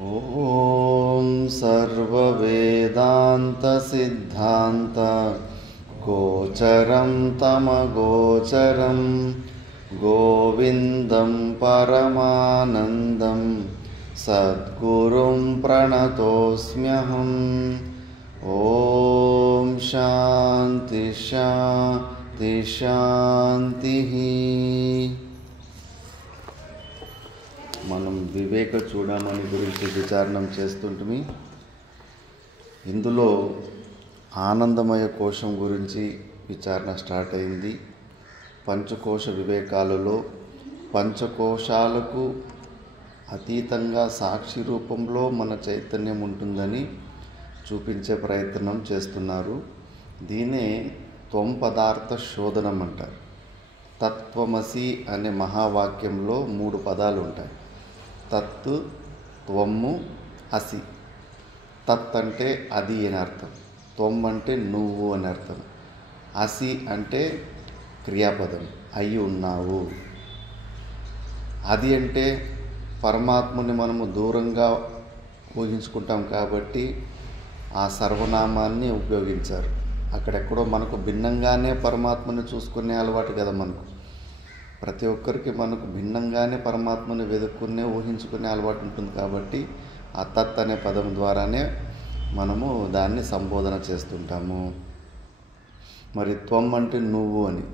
ఓం సర్వవేదాంత సిద్ధాంత గోచరం తమగోచరం గోవిందం పరమానందం సద్గురుం ప్రణతోస్మ్యహం. ఓం శాంతి శాంతి శాంతి. మనం వివేక చూడమని గురించి విచారణం చేస్తుంటిమి. ఇందులో ఆనందమయ కోశం గురించి విచారణ స్టార్ట్ అయింది. పంచకోశ వివేకాలలో పంచకోశాలకు అతీతంగా సాక్షి రూపంలో మన చైతన్యం ఉంటుందని చూపించే ప్రయత్నం చేస్తున్నారు. దీనే త్వం పదార్థ శోధనం అంటారు. తత్వమసి అనే మహావాక్యంలో 3 పదాలు ఉంటాయి. తత్తు, త్వమ్ము, అసి. తత్ అంటే అది అని అర్థం, త్వం అంటే నువ్వు అని అర్థం, అసి అంటే క్రియాపదం, అయి ఉన్నావు. అది అంటే పరమాత్ముని మనము దూరంగా ఊహించుకుంటాం కాబట్టి ఆ సర్వనామాన్ని ఉపయోగించారు. అక్కడెక్కడో మనకు భిన్నంగానే పరమాత్మని చూసుకునే అలవాటు కదా మనకు. ప్రతి ఒక్కరికి మనకు భిన్నంగానే పరమాత్మని వెతుక్కునే ఊహించుకునే అలవాటు ఉంటుంది కాబట్టి ఆ తత్ అనే పదం ద్వారానే మనము దాన్ని సంబోధన చేస్తుంటాము. మరి త్వం అంటే నువ్వు అని.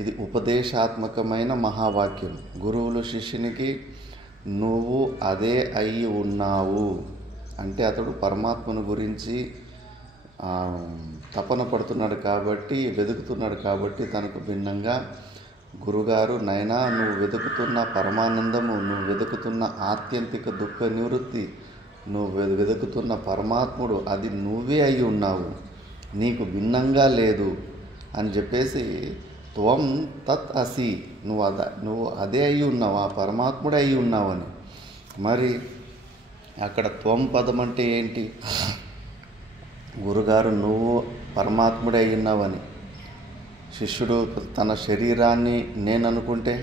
ఇది ఉపదేశాత్మకమైన మహావాక్యం. గురువులు శిష్యునికి నువ్వు అదే అయి ఉన్నావు అంటే అతడు పరమాత్మను గురించి తపన పడుతున్నాడు కాబట్టి, వెతుకుతున్నాడు కాబట్టి తనకు భిన్నంగా గురుగారు, నైనా నువ్వు వెతుకుతున్న పరమానందము, నువ్వు వెతుకుతున్న ఆత్యంతిక దుఃఖ నివృత్తి, నువ్వు వెతుకుతున్న పరమాత్ముడు అది నువ్వే అయి ఉన్నావు, నీకు లేదు అని చెప్పేసి త్వం తత్ అసి, నువ్వు అదే అయి ఉన్నావు, ఆ పరమాత్ముడే అయి ఉన్నావని. మరి అక్కడ త్వం పదం అంటే ఏంటి? గురుగారు నువ్వు పరమాత్ముడే అయి ఉన్నావని, శిష్యుడు తన శరీరాన్ని నేను అనుకుంటే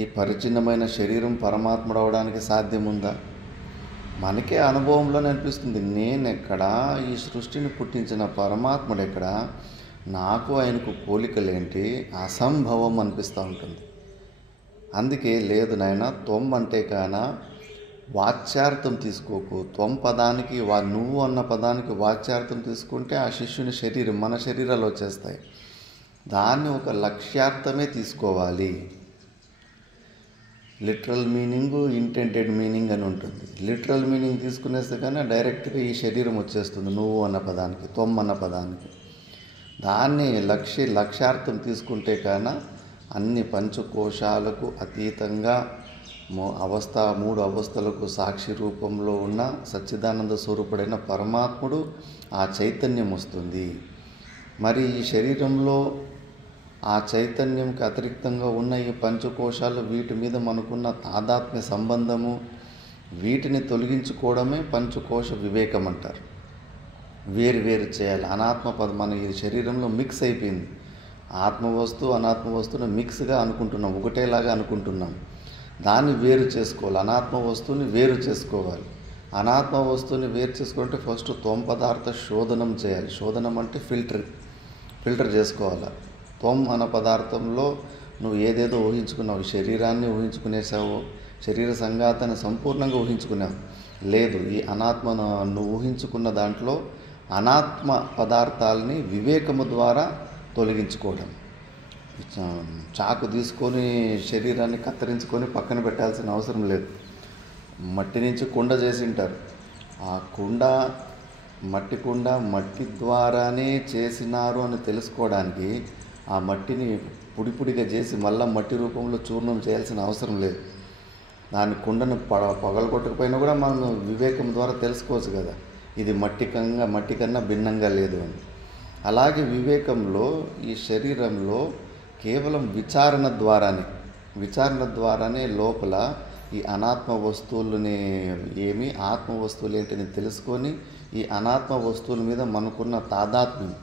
ఈ పరిచ్ఛిన్నమైన శరీరం పరమాత్ముడు అవడానికి సాధ్యముందా? మనకే అనుభవంలోనే అనిపిస్తుంది, నేనెక్కడా, ఈ సృష్టిని పుట్టించిన పరమాత్ముడు ఎక్కడా, నాకు ఆయనకు పోలికలేంటి, అసంభవం అనిపిస్తూ ఉంటుంది. అందుకే లేదు నాయన, త్వం అంటే కానా వాచ్యార్థం తీసుకోకు. త్వం పదానికి నువ్వు అన్న పదానికి వాచ్యార్థం తీసుకుంటే ఆ శిష్యుని శరీరం మన శరీరాలు వచ్చేస్తాయి. దాన్ని ఒక లక్ష్యార్థమే తీసుకోవాలి. లిటరల్ మీనింగు, ఇంటెంటెడ్ మీనింగ్ అని ఉంటుంది. లిటరల్ మీనింగ్ తీసుకునేస్తే కానీ డైరెక్ట్గా ఈ శరీరం వచ్చేస్తుంది నువ్వు అన్న పదానికి, త్వం అన్న పదానికి. దాన్ని లక్ష్యార్థం తీసుకుంటే కాన అన్ని పంచకోశాలకు అతీతంగా 3 అవస్థలకు సాక్షి రూపంలో ఉన్న సచ్చిదానంద స్వరూపుడైన పరమాత్ముడు ఆ చైతన్యం వస్తుంది. మరి ఈ శరీరంలో ఆ చైతన్యంకి అతిరిక్తంగా ఉన్న ఈ పంచకోశాలు, వీటి మీద మనకున్న తాదాత్మ్య సంబంధము, వీటిని తొలగించుకోవడమే పంచకోశ వివేకం అంటారు. వేరు చేయాలి. అనాత్మ పదం మన ఈ శరీరంలో మిక్స్ అయిపోయింది. ఆత్మవస్తు అనాత్మ వస్తువుని మిక్స్గా అనుకుంటున్నాం, ఒకటేలాగా అనుకుంటున్నాం. దాన్ని వేరు చేసుకోవాలి. అనాత్మ వస్తువుని వేరు చేసుకోవాలి. అనాత్మ వస్తువుని వేరు చేసుకుంటే ఫస్ట్ త్వం పదార్థ శోధనం చేయాలి. శోధనం అంటే ఫిల్టర్ చేసుకోవాలి. త్వం అన్న పదార్థంలో నువ్వు ఏదేదో ఊహించుకున్నావు, శరీరాన్ని ఊహించుకునేసావు, శరీర సంఘాతాన్ని సంపూర్ణంగా ఊహించుకున్నావు. లేదు, ఈ ఆత్మను నువ్వు ఊహించుకున్న దాంట్లో అనాత్మ పదార్థాలని వివేకము ద్వారా తొలగించుకోవడం. చాకు తీసుకొని శరీరాన్ని కత్తిరించుకొని పక్కన పెట్టాల్సిన అవసరం లేదు. మట్టి నుంచి కుండ చేసి ఉంటారు. ఆ మట్టి కుండ మట్టి ద్వారానే చేసినారు అని తెలుసుకోవడానికి ఆ మట్టిని పొడిగా చేసి మళ్ళీ మట్టి రూపంలో చూర్ణం చేయాల్సిన అవసరం లేదు. దాని కుండను పగలగొట్టకపోయినా కూడా మనం వివేకం ద్వారా తెలుసుకోవచ్చు కదా, ఇది మట్టి కన్నా భిన్నంగా లేదు అని. అలాగే వివేకంలో ఈ శరీరంలో కేవలం విచారణ ద్వారానే లోపల ఈ అనాత్మ వస్తువులని ఆత్మ వస్తువులు ఏంటని తెలుసుకొని ఈ అనాత్మ వస్తువుల మీద మనకున్న తాదాత్మ్యం,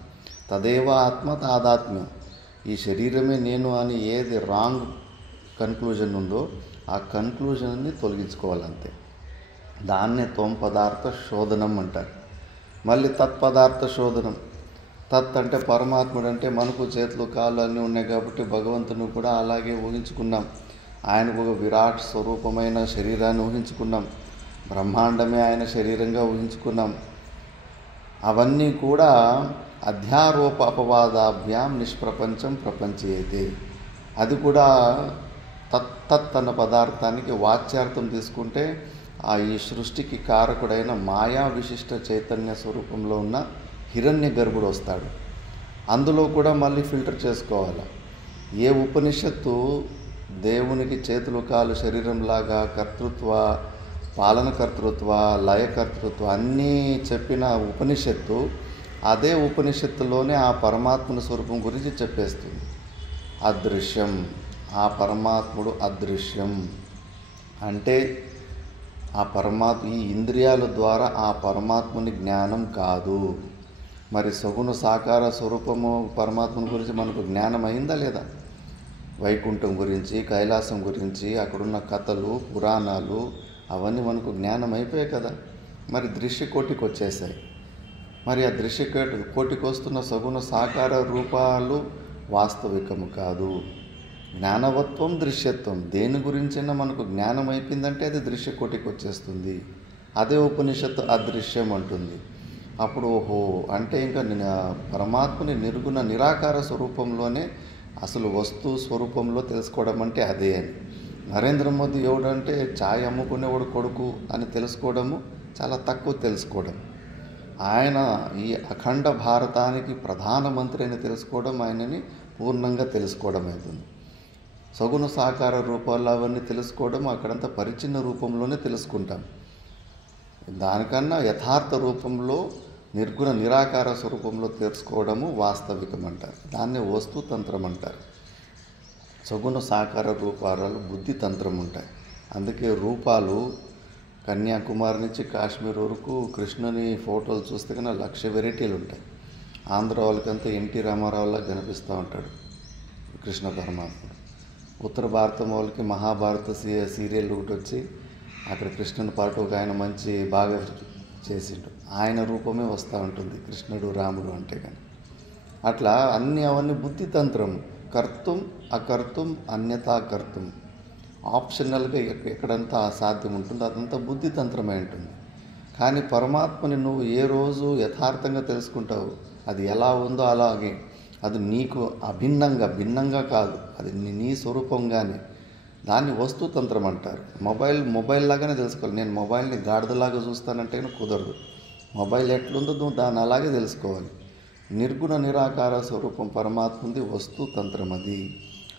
తదేవ ఆత్మ తాదాత్మ్యం, ఈ శరీరమే నేను అని ఏది రాంగ్ కన్క్లూజన్ ఉందో ఆ కన్క్లూజన్ని తొలగించుకోవాలంతే. దాన్నే త్వం పదార్థ శోధనం అంటారు. మళ్ళీ తత్పదార్థ శోధనం. తత్ అంటే పరమాత్ముడు, అంటే మనకు చేతులు కాళ్ళు అన్నీ ఉన్నాయి కాబట్టి భగవంతుని కూడా అలాగే ఊహించుకున్నాం. ఆయనకు ఒక విరాట్ స్వరూపమైన శరీరాన్ని ఊహించుకున్నాం. బ్రహ్మాండమే ఆయన శరీరంగా ఊహించుకున్నాం. అవన్నీ కూడా అధ్యారోప అపవాదాభ్యాం నిష్ప్రపంచం ప్రపంచయతే. అది కూడా తత్ అన్న పదార్థానికి వాచ్యార్థం తీసుకుంటే ఈ సృష్టికి కారకుడైన మాయా విశిష్ట చైతన్య స్వరూపంలో ఉన్న హిరణ్య గర్భుడు వస్తాడు. అందులో కూడా మళ్ళీ ఫిల్టర్ చేసుకోవాలి. ఏ ఉపనిషత్తు దేవునికి చేతులు కాలు శరీరంలాగా కర్తృత్వ, పాలన కర్తృత్వ, లయకర్తృత్వ అన్నీ చెప్పిన ఉపనిషత్తు అదే ఉపనిషత్తులోనే ఆ పరమాత్మని స్వరూపం గురించి చెప్పేస్తుంది. అదృశ్యం, ఆ పరమాత్ముడు అదృశ్యం అంటే ఈ ఇంద్రియాల ద్వారా ఆ పరమాత్ముని జ్ఞానం కాదు. మరి సగుణ సాకార స్వరూపము పరమాత్మని గురించి మనకు జ్ఞానం అయిందా లేదా? వైకుంఠం గురించి, కైలాసం గురించి, అక్కడున్న కథలు, పురాణాలు అవన్నీ మనకు జ్ఞానం అయిపోయాయి కదా. మరి దృశ్యకోటికి వచ్చేసాయి. మరి ఆ దృశ్యకోటికి వస్తున్న సగుణ సాకార రూపాలు వాస్తవికము కాదు. జ్ఞానవత్వం, దృశ్యత్వం దేని గురించైనా మనకు జ్ఞానం అయిపోయిందంటే అది దృశ్యకోటికి వచ్చేస్తుంది. అదే ఉపనిషత్తు అదృశ్యం అంటుంది. అప్పుడు ఓహో అంటే ఇంకా పరమాత్మని నిర్గుణ నిరాకార స్వరూపంలోనే అసలు వస్తు స్వరూపంలో తెలుసుకోవడం అంటే అదే అని. నరేంద్ర మోదీ ఎవడంటే ఛాయ్ అమ్ముకునేవాడు కొడుకు అని తెలుసుకోవడము చాలా తక్కువ తెలుసుకోవడం. ఆయన ఈ అఖండ భారతానికి ప్రధానమంత్రి అని తెలుసుకోవడం ఆయనని పూర్ణంగా తెలుసుకోవడం అవుతుంది. సగుణ సాకార రూపాల్లో అవన్నీ తెలుసుకోవడం అక్కడంతా పరిచిన్న రూపంలోనే తెలుసుకుంటాం. దానికన్నా యథార్థ రూపంలో నిర్గుణ నిరాకార స్వరూపంలో తెలుసుకోవడము వాస్తవికం అంటారు. దాన్నే వస్తుతంత్రం అంటారు. సగుణ సాకార రూపాలు బుద్ధి తంత్రం ఉంటాయి. అందుకే రూపాలు కన్యాకుమారి నుంచి కాశ్మీర్ వరకు కృష్ణుని ఫోటోలు చూస్తే కన్నా 1,00,000 వెరైటీలు ఉంటాయి. ఆంధ్ర వాళ్ళకంతా ఎన్టీ రామారావులా కనిపిస్తూ ఉంటాడు కృష్ణ పరమాత్ముడు. ఉత్తర భారతం వాళ్ళకి మహాభారత సీరియల్ ఒకటి వచ్చి అక్కడ కృష్ణుని పాటు ఒక ఆయన మంచి బాగా చేసిండు, ఆయన రూపమే వస్తూ ఉంటుంది కృష్ణుడు రాముడు అంటే. కానీ అట్లా అవన్నీ బుద్ధితంత్రం. కర్తం అకర్తం అన్యథా కర్తం ఆప్షనల్గా ఎక్కడంతా అసాధ్యం ఉంటుందో అదంతా బుద్ధితంత్రమై ఉంటుంది. కానీ పరమాత్మని నువ్వు ఏ రోజు యథార్థంగా తెలుసుకుంటావు, అది ఎలా ఉందో అలాగే, అది నీకు భిన్నంగా కాదు, అది నీ స్వరూపంగానే. దాన్ని వస్తుతంత్రం అంటారు. మొబైల్ లాగానే తెలుసుకోవాలి. నేను మొబైల్ని గాడిదలాగా చూస్తానంటే కుదరదు. మొబైల్ ఎట్లుందో నువ్వు దాన్ని అలాగే తెలుసుకోవాలి. నిర్గుణ నిరాకార స్వరూపం పరమాత్మది వస్తుతంత్రం.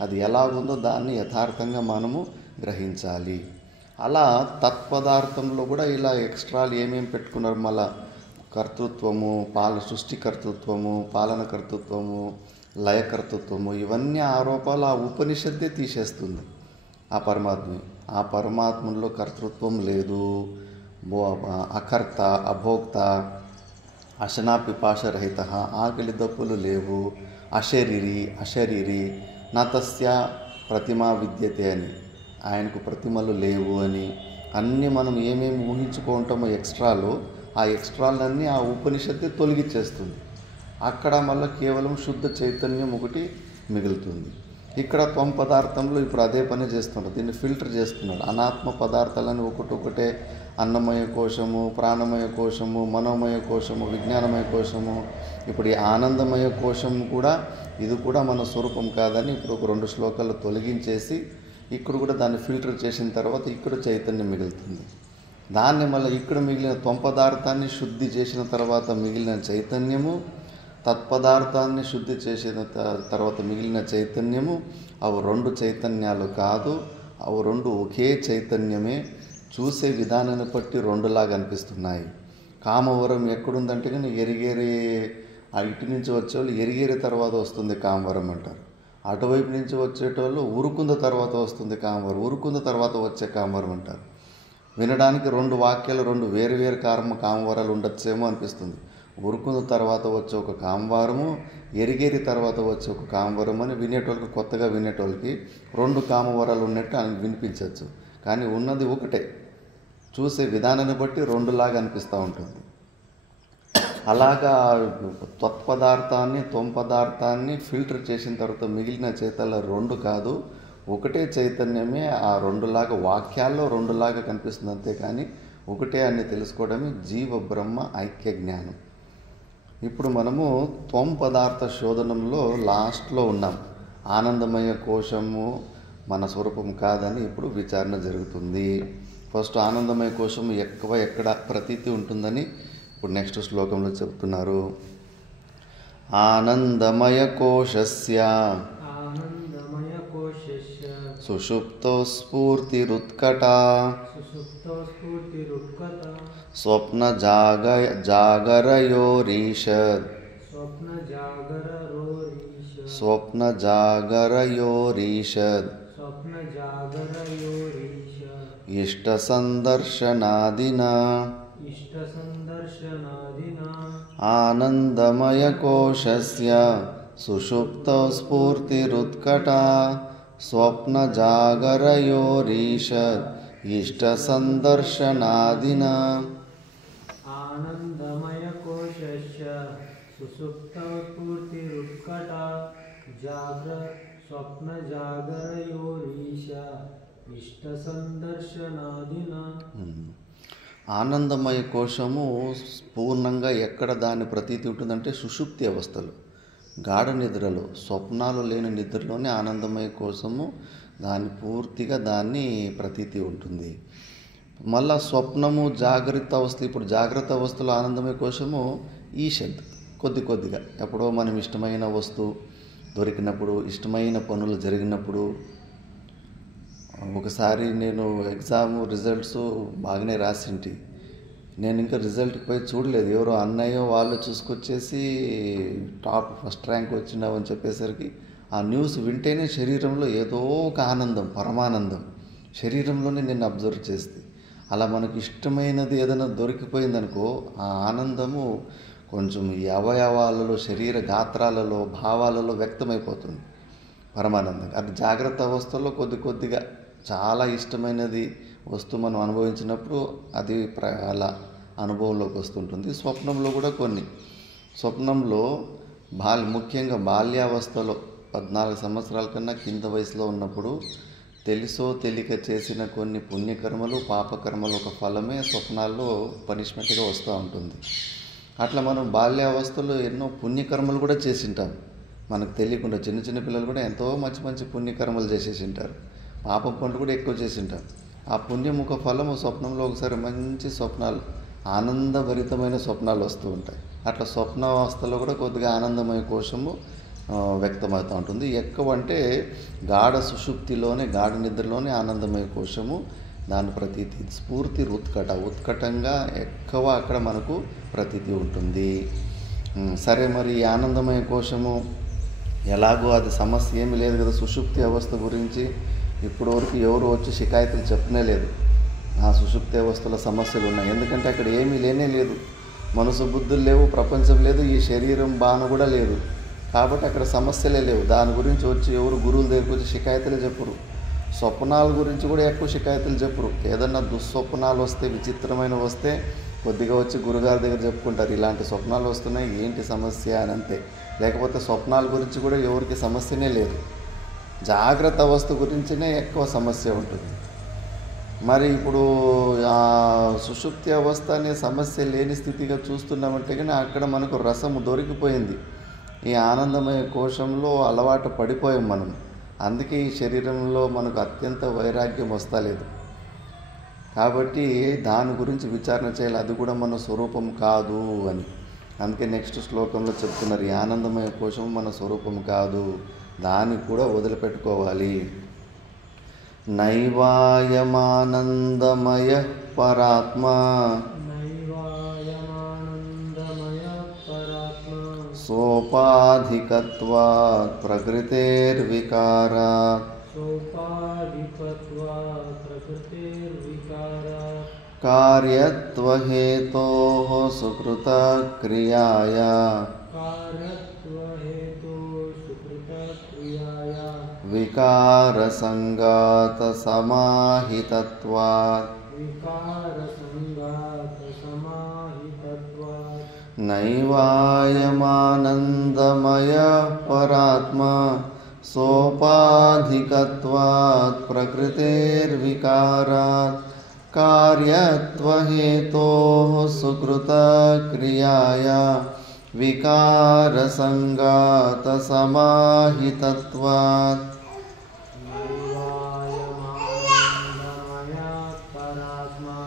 అది ఎలా ఉందో దాన్ని యథార్థంగా మనము గ్రహించాలి. అలా తత్పదార్థంలో కూడా ఇలా ఎక్స్ట్రాలు ఏమేమి పెట్టుకున్నారు, మళ్ళా కర్తృత్వము, సృష్టి కర్తృత్వము, పాలన కర్తృత్వము, లయకర్తృత్వము, ఇవన్నీ ఆరోపాలు ఆ ఉపనిషత్తే తీసేస్తుంది. ఆ పరమాత్మలో కర్తృత్వం లేదు, అకర్త, అభోక్త, అశనా పిపాశరహిత, ఆకలి దప్పులు లేవు, అశరీరి నతస్య ప్రతిమా విద్యతే అని, ఆయనకు ప్రతిమలు లేవు అని అన్నీ మనం ఏమేమి ఊహించుకుంటామో ఎక్స్ట్రాలు, ఆ ఎక్స్ట్రాలన్నీ ఆ ఉపనిషత్తే తొలగించేస్తుంది. అక్కడ మళ్ళీ కేవలం శుద్ధ చైతన్యం ఒకటి మిగులుతుంది. ఇక్కడ త్వం పదార్థంలో ఇప్పుడు అదే పని చేస్తున్నాడు. దీన్ని ఫిల్టర్ చేస్తున్నాడు. అనాత్మ పదార్థాలని ఒకటే అన్నమయ కోశము, ప్రాణమయ కోశము, మనోమయ కోశము, విజ్ఞానమయ కోశము, ఇప్పుడు ఈ ఆనందమయ కోశం కూడా ఇది కూడా మన స్వరూపం కాదని ఇప్పుడు ఒక 2 శ్లోకాలు తొలగించేసి ఇక్కడ కూడా దాన్ని ఫిల్టర్ చేసిన తర్వాత ఇక్కడ చైతన్యం మిగులుతుంది. దాన్ని మళ్ళీ ఇక్కడ మిగిలిన త్వం పదార్థాన్ని శుద్ధి చేసిన తర్వాత మిగిలిన చైతన్యము, తత్పదార్థాన్ని శుద్ధి చేసిన తర్వాత మిగిలిన చైతన్యము, అవి 2 చైతన్యాలు కాదు, అవి 2 ఒకే చైతన్యమే. చూసే విధానాన్ని బట్టి 2లాగా అనిపిస్తున్నాయి. కామవరం ఎక్కడుందంటే కానీ ఎరిగేరి ఇటు నుంచి వచ్చేవాళ్ళు ఎరిగేరి తర్వాత వస్తుంది కామవరం అంటారు. అటువైపు నుంచి వచ్చేటోళ్ళు ఉరుకుంద తర్వాత వస్తుంది కామవరం, ఉరుకుంద తర్వాత వచ్చే కామవరం అంటారు. వినడానికి 2 వాక్యాలు 2 వేరు కామవరాలు ఉండొచ్చేమో అనిపిస్తుంది. ఉరుకుంద తర్వాత వచ్చే ఒక కామవారము, ఎరిగేరి తర్వాత వచ్చే ఒక కామవరం అని వినేటోళ్ళకి, కొత్తగా వినేటోళ్ళకి 2 కామవరాలు ఉన్నట్టు వినిపించవచ్చు. కానీ ఉన్నది ఒకటే. చూసే విధానాన్ని బట్టి రెండులాగా అనిపిస్తూ ఉంటుంది. అలాగా త్వత్పదార్థాన్ని పదార్థాన్ని ఫిల్టర్ చేసిన తర్వాత మిగిలిన చైతన్యం రెండు కాదు, ఒకటే చైతన్యమే ఆ రెండులాగా వాక్యాల్లో రెండులాగా కనిపిస్తుంది. అంతేకాని ఒకటే అని తెలుసుకోవడమే జీవ బ్రహ్మ ఐక్య జ్ఞానం. ఇప్పుడు మనము పదార్థ శోధనంలో లాస్ట్లో ఉన్నాం. ఆనందమయ కోశము మన స్వరూపం కాదని ఇప్పుడు విచారణ జరుగుతుంది. ఫస్ట్ ఆనందమయ కోశము ఎక్కడ ప్రతీతి ఉంటుందని ఇప్పుడు నెక్స్ట్ శ్లోకంలో చెప్తున్నారు. ఆనందమయ కోశస్య సుషుప్తో స్ఫూర్తిరుత్కట స్వప్న జాగరయోరీషద్ ఇష్ట సందర్శనాదినా ఆనందమయ కోశస్య సుషుప్తో స్ఫూర్తిరుత్కట స్వప్న జాగరయోరీషద్ ఇష్ట సందర్శనాదినా. ఆనందమయ కోశస్య సుషుప్తో స్ఫూర్తిరుత్కట స్వప్న జాగరయోరీష ఇష్ట సందర్శనాదినా. ఆనందమయ కోశము పూర్ణంగా ఎక్కడ దాని ప్రతీతి ఉంటుందంటే సుషుప్తి అవస్థలు, గాఢ నిద్రలో, స్వప్నాలు లేని నిద్రలోనే ఆనందమయ కోశము పూర్తిగా దాన్ని ప్రతీతి ఉంటుంది. మళ్ళా స్వప్నము జాగ్రత్త అవస్థ, ఇప్పుడు జాగ్రత్త అవస్థలో ఆనందమయ కోశము ఈషద్ కొద్దిగా ఎప్పుడో మనం ఇష్టమైన వస్తువు దొరికినప్పుడు, ఇష్టమైన పనులు జరిగినప్పుడు. ఒకసారి నేను ఎగ్జామ్ రిజల్ట్స్ బాగానే రాసింటి, నేను ఇంకా రిజల్ట్కి పోయి చూడలేదు, ఎవరో అన్నయ్యో వాళ్ళు చూసుకొచ్చేసి ఫస్ట్ ర్యాంక్ వచ్చినావు అని చెప్పేసరికి ఆ న్యూస్ వింటేనే శరీరంలో ఏదో ఒక ఆనందం, పరమానందం శరీరంలోనే నేను అబ్జర్వ్ చేస్తే. అలా మనకు ఇష్టమైనది ఏదైనా దొరికిపోయిందనుకో, ఆ ఆనందము కొంచెం ఈ అవయవాలలో, శరీర గాత్రాలలో, భావాలలో వ్యక్తమైపోతుంది పరమానందంగా. అది జాగ్రత్త అవస్థలో కొద్దిగా చాలా ఇష్టమైనది వస్తువు మనం అనుభవించినప్పుడు అది అలా అనుభవంలోకి వస్తుంటుంది. స్వప్నంలో కూడా స్వప్నంలో ముఖ్యంగా బాల్యావస్థలో 14 సంవత్సరాల కన్నా కింద వయసులో ఉన్నప్పుడు తెలుసో తెలియక చేసిన కొన్ని పుణ్యకర్మలు, పాపకర్మలు ఒక ఫలమే స్వప్నాల్లో పనిష్మెంట్గా వస్తూ ఉంటుంది. అట్లా మనం బాల్యావస్థలో ఎన్నో పుణ్యకర్మలు కూడా చేసింటాం మనకు తెలియకుండా. చిన్న పిల్లలు కూడా ఎంతో మంచి పుణ్యకర్మలు చేసేసింటారు, పాపం పనులు కూడా ఎక్కువ చేసింటారు. ఆ పుణ్యముఖ ఫలము స్వప్నంలో ఒకసారి మంచి స్వప్నాలు, ఆనందభరితమైన స్వప్నాలు వస్తూ ఉంటాయి. అట్లా స్వప్నావస్థలో కూడా కొద్దిగా ఆనందమయ కోశము వ్యక్తమవుతూ ఉంటుంది. ఎక్కువ అంటే గాఢ సుషుప్తిలోనే, గాఢ నిద్రలోనే ఆనందమయ కోశము దాని ప్రతీతి. స్ఫూర్తి ఉత్కటంగా ఎక్కువ అక్కడ మనకు ప్రతీతి ఉంటుంది. సరే, మరి ఈ ఆనందమయ కోశము ఎలాగో అది సమస్య ఏమీ లేదు కదా. సుషుప్తి అవస్థ గురించి ఇప్పటి వరకు ఎవరు వచ్చి షికాయతులు చెప్పనే లేదు. ఆ సుషుప్తి అవస్థలో సమస్యలు ఉన్నాయి, ఎందుకంటే అక్కడ ఏమీ లేనే లేదు, మనసు బుద్ధులు లేవు, ప్రపంచం లేదు, ఈ శరీరం బాణ కూడా లేదు. కాబట్టి అక్కడ సమస్యలే లేవు. దాని గురించి వచ్చి ఎవరు గురువుల దగ్గరికి వచ్చి షికాయతులే చెప్పరు. స్వప్నాల గురించి కూడా ఎక్కువ షికాయతులు చెప్పరు. ఏదన్నా దుస్వప్నాలు వస్తే, విచిత్రమైన వస్తే కొద్దిగా వచ్చి గురుగారి దగ్గర చెప్పుకుంటారు, ఇలాంటి స్వప్నాలు వస్తున్నాయి, ఏంటి సమస్య అని అంతే. లేకపోతే స్వప్నాల గురించి కూడా ఎవరికి సమస్యనే లేదు. జాగ్రత్త అవస్థ గురించినే ఎక్కువ సమస్య ఉంటుంది. మరి ఇప్పుడు ఆ సుషుప్తి అవస్థ అనే సమస్య లేని స్థితిగా చూస్తున్నామంటే కానీ అక్కడ మనకు రసము దొరికిపోయింది. ఈ ఆనందమయ కోశంలో అలవాటు పడిపోయాం మనం. అందుకే ఈ శరీరంలో మనకు అత్యంత వైరాగ్యం వస్తలేదు. కాబట్టి దాని గురించి విచారణ చేయాలి, అది కూడా మన స్వరూపం కాదు అని. అందుకే నెక్స్ట్ శ్లోకంలో చెప్తున్నారు, ఈ ఆనందమయ కోశం మన స్వరూపం కాదు, దాన్ని కూడా వదిలిపెట్టుకోవాలి. నైవాయమానందమయ పరాత్మా సోపాధికత్వాత్ ప్రకృతేర్వికారాత్ కార్యత్వహేతోః సుకృత క్రియాయా వికారసంగాత సమాహితత్వాత్ विकारसङ्गातसमाहितत्वात् नैवायमानन्दमयः परात्मा सोपाधिकत्वात् प्रकृतेर्विकारात् कार्यत्वहेतोः सुकृतक्रियाया विकारसङ्गातसमाहितत्वात् नैवायमानन्दमयात् परात्मा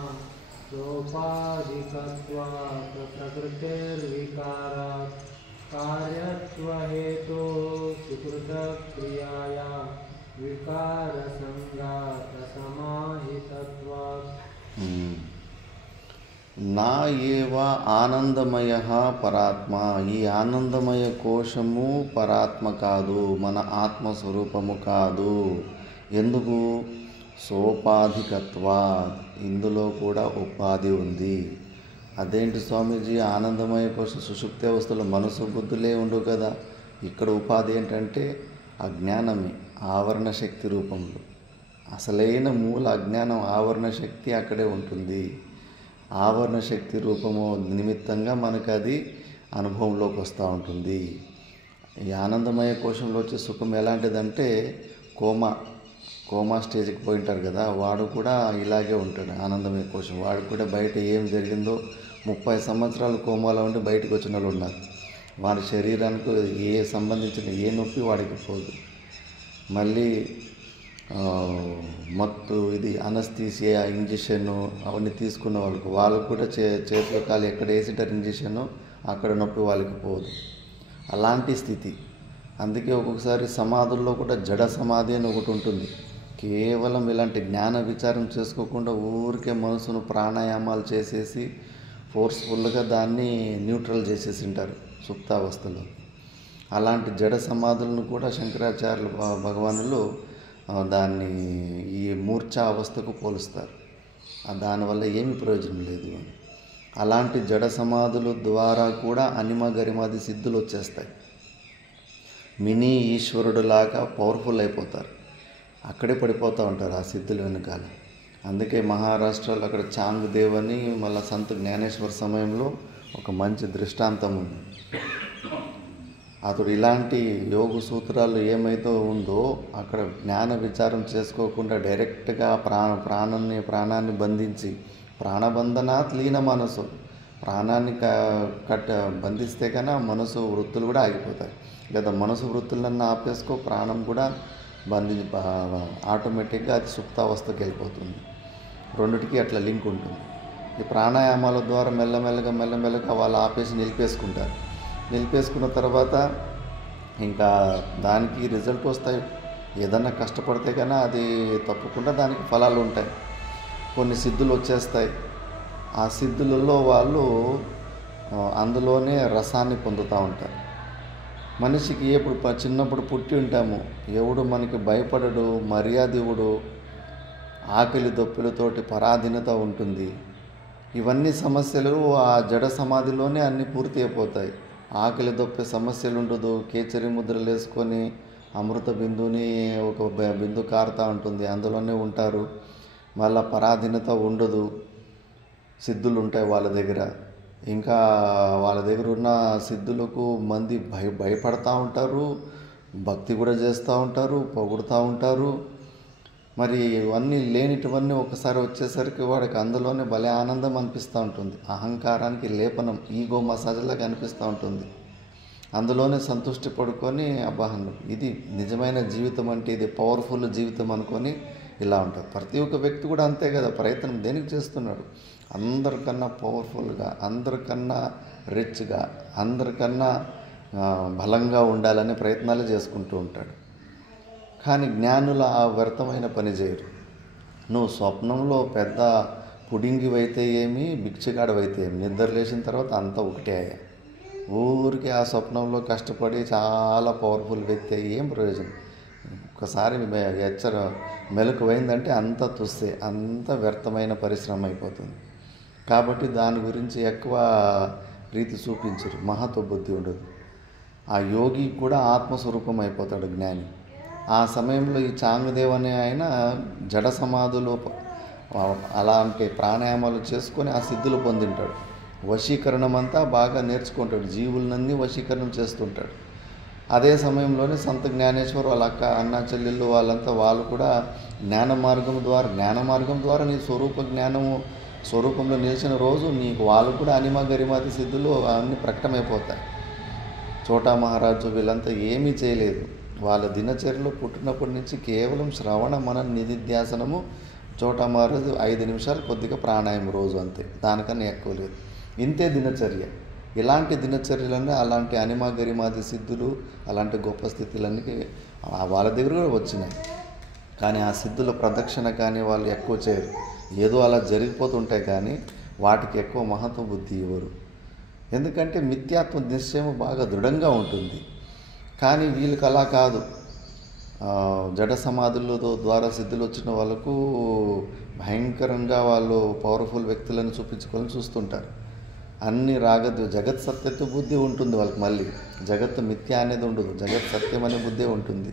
सोपाधिकत्वात् प्रकृतेर्विकारात् कार्यत्वहेतोः सुकृतक्रियाया विकारसङ्गातसमाहितत्वात् నా ఏవ ఆనందమయ పరాత్మ. ఈ ఆనందమయ కోశము పరాత్మ కాదు, మన ఆత్మస్వరూపము కాదు. ఎందుకు? సోపాధికత్వా, ఇందులో కూడా ఉపాధి ఉంది. అదేంటి స్వామీజీ, ఆనందమయ కోశం సుషుప్తి అవస్థలో మనసు బుద్ధులే ఉండవు కదా. ఇక్కడ ఉపాధి ఏంటంటే అజ్ఞానమే, ఆవరణ శక్తి రూపంలో. అసలైన మూల అజ్ఞానం, ఆవరణ శక్తి అక్కడే ఉంటుంది. ఆవరణ శక్తి రూపము నిమిత్తంగా మనకు అది అనుభవంలోకి వస్తూ ఉంటుంది. ఈ ఆనందమయ కోశంలో వచ్చే సుఖం ఎలాంటిదంటే కోమా స్టేజ్కి పోయి ఉంటారు కదా, వాడు కూడా ఇలాగే ఉంటాడు. ఆనందమయ కోశం వాడు కూడా బయట ఏం జరిగిందో 30 సంవత్సరాలు కోమాలో ఉండి బయటకు వచ్చిన వాళ్ళు ఉన్నారు. వాడి శరీరానికి సంబంధించిన ఏ నొప్పి వాడికి పోదు. మళ్ళీ మత్తు, ఇది అనస్థీసియా, ఇంజెక్షన్ అవన్నీ తీసుకున్న వాళ్ళకు కూడా చేతుల కాలు ఎక్కడ వేసింటారు ఇంజెక్షన్, అక్కడ నొప్పి వాళ్ళకి పోదు. అలాంటి స్థితి. అందుకే ఒక్కొక్కసారి సమాధుల్లో కూడా జడ సమాధి అని ఒకటి ఉంటుంది. కేవలం ఇలాంటి జ్ఞాన విచారం చేసుకోకుండా ఊరికే మనసును ప్రాణాయామాలు చేసేసి ఫోర్స్ఫుల్గా దాన్ని న్యూట్రల్ చేసేసి ఉంటారు సుప్తావస్థలో. అలాంటి జడ సమాధులను కూడా శంకరాచార్యులు భగవానులు దాన్ని ఈ మూర్ఛా అవస్థకు పోలుస్తారు. దానివల్ల ఏమీ ప్రయోజనం లేదు. అలాంటి జడ సమాధుల ద్వారా కూడా అనిమ గరిమాది సిద్ధులు వచ్చేస్తాయి. మినీ ఈశ్వరుడులాగా పవర్ఫుల్ అయిపోతారు. అక్కడే పడిపోతూ ఉంటారు ఆ సిద్ధుల వెనకాల. అందుకే మహారాష్ట్రలో అక్కడ చాంగ్ దేవ్ అని మళ్ళీ సంత్ జ్ఞానేశ్వర సమయంలో ఒక మంచి దృష్టాంతం ఉంది. అతడు ఇలాంటి యోగ సూత్రాలు ఏమైతే ఉందో అక్కడ జ్ఞాన విచారం చేసుకోకుండా డైరెక్ట్గా ప్రాణాన్ని బంధించి, ప్రాణబంధనాత్ లీన మనసు, ప్రాణాన్ని బంధిస్తే కన్నా మనసు వృత్తులు కూడా ఆగిపోతాయి. లేదా మనసు వృత్తులన్నీ ఆపేసుకో, ప్రాణం కూడా ఆటోమేటిక్గా అది సుప్తావస్థకి వెళ్ళిపోతుంది. రెండిటికి అట్లా లింక్ ఉంటుంది. ఈ ప్రాణాయామాల ద్వారా మెల్లమెల్లగా వాళ్ళు ఆపేసి నిలిపేసుకుంటారు. నిలిపేసుకున్న తర్వాత ఇంకా దానికి రిజల్ట్ వస్తాయి. ఏదన్నా కష్టపడితే కన్నా అది తప్పకుండా దానికి ఫలాలు ఉంటాయి. కొన్ని సిద్ధులు వచ్చేస్తాయి. ఆ సిద్ధులలో వాళ్ళు అందులోనే రసాన్ని పొందుతూ ఉంటారు. మనిషికి ఎప్పుడు చిన్నప్పుడు పుట్టి ఉంటాము, ఎవడు మనకి భయపడడు, మర్యాద ఇవ్వడు, ఆకలి దొప్పులతోటి పరాధీనత ఉంటుంది. ఇవన్నీ సమస్యలు ఆ జడ సమాధిలోనే అన్నీ పూర్తి అయిపోతాయి. ఆకలి దొప్పే సమస్యలు ఉండదు. కేచరి ముద్రలు వేసుకొని అమృత బిందుని ఒక బిందు కారుతూ ఉంటుంది, అందులోనే ఉంటారు. మళ్ళీ పరాధీనత ఉండదు. సిద్ధులు ఉంటాయి వాళ్ళ దగ్గర. ఇంకా వాళ్ళ దగ్గర ఉన్న సిద్ధులకు మంది భయపడతా ఉంటారు, భక్తి కూడా చేస్తూ ఉంటారు, పొగుడుతూ ఉంటారు. మరి ఇవన్నీ లేనిటివన్నీ ఒకసారి వచ్చేసరికి వాడికి అందులోనే భలే ఆనందం అనిపిస్తూ ఉంటుంది. అహంకారానికి లేపనం, ఈగో మసాజ్లాగా అనిపిస్తూ ఉంటుంది. అందులోనే సంతృష్టి పడుకొని అబ్బా ఇది నిజమైన జీవితం అంటే ఇది పవర్ఫుల్ జీవితం అనుకొని ఇలా ఉంటారు. ప్రతి ఒక్క వ్యక్తి కూడా అంతే కదా, ప్రయత్నం దేనికి చేస్తున్నాడు? అందరికన్నా పవర్ఫుల్గా, అందరికన్నా రిచ్గా, అందరికన్నా బలంగా ఉండాలనే ప్రయత్నాలు చేసుకుంటూ ఉంటాడు. కానీ జ్ఞానులు ఆ వ్యర్థమైన పని చేయరు. నువ్వు స్వప్నంలో పెద్ద పుడింగివైతే ఏమి, బిక్షగాడవైతే ఏమి, నిద్ర లేచిన తర్వాత అంతా ఒకటే అయ్యా. ఊరికి ఆ స్వప్నంలో కష్టపడి చాలా పవర్ఫుల్ వ్యక్తి ఏం ప్రయోజనం? ఒకసారి మెలకువైందంటే అంత తుస్తే, అంత వ్యర్థమైన పరిశ్రమ అయిపోతుంది. కాబట్టి దాని గురించి ఎక్కువ ప్రీతి చూపించరు, మహత్వ బుద్ధి ఉండదు. ఆ యోగి కూడా ఆత్మస్వరూపం అయిపోతాడు జ్ఞాని. ఆ సమయంలో ఈ చాంగదేవ్ అనే ఆయన జడ సమాధిలో అలాంటి ప్రాణాయామాలు చేసుకొని ఆ సిద్ధులు పొందింటాడు. వశీకరణం అంతా బాగా నేర్చుకుంటాడు, జీవులన్నీ వశీకరణం చేస్తుంటాడు. అదే సమయంలోనే సంత జ్ఞానేశ్వర్ వాళ్ళ అక్క అన్న చెల్లెళ్ళు వాళ్ళంతా వాళ్ళు కూడా జ్ఞాన మార్గం ద్వారా నీ స్వరూపంలో నిలిచిన రోజు నీకు వాళ్ళు కూడా అనిమ గరిమాతి సిద్ధులు అన్నీ ప్రకటమైపోతాయి. చోటా మహారాజు వీళ్ళంతా ఏమీ చేయలేదు. వాళ్ళ దినచర్యలో పుట్టినప్పటి నుంచి కేవలం శ్రవణ మన నిధిధ్యాసనము. చోటా మహారాజు 5 నిమిషాలు కొద్దిగా ప్రాణాయామం రోజు, అంతే, దానికన్నా ఎక్కువ లేదు. ఇంతే దినచర్య. ఇలాంటి దినచర్యలన్నీ అలాంటి అనిమ గరిమాది సిద్ధులు అలాంటి గొప్ప స్థితులన్నీ వాళ్ళ దగ్గర కూడా వచ్చినాయి. కానీ ఆ సిద్ధుల ప్రదక్షిణ కానీ వాళ్ళు ఎక్కువ చేయరు. ఏదో అలా జరిగిపోతుంటాయి కానీ వాటికి ఎక్కువ మహత్వ బుద్ధి ఇవ్వరు. ఎందుకంటే మిథ్యాత్మ నిశ్చయం బాగా దృఢంగా ఉంటుంది. కానీ వీళ్ళకి అలా కాదు. జడ సమాధుల ద్వారా సిద్ధులు వచ్చిన వాళ్ళకు భయంకరంగా వాళ్ళు పవర్ఫుల్ వ్యక్తులను చూపించుకోవాలని చూస్తుంటారు. అన్ని జగత్ సత్యత్వ బుద్ధి ఉంటుంది వాళ్ళకి. మళ్ళీ జగత్తు మిథ్య అనేది ఉండదు, జగత్ సత్యం అనే బుద్ధే ఉంటుంది.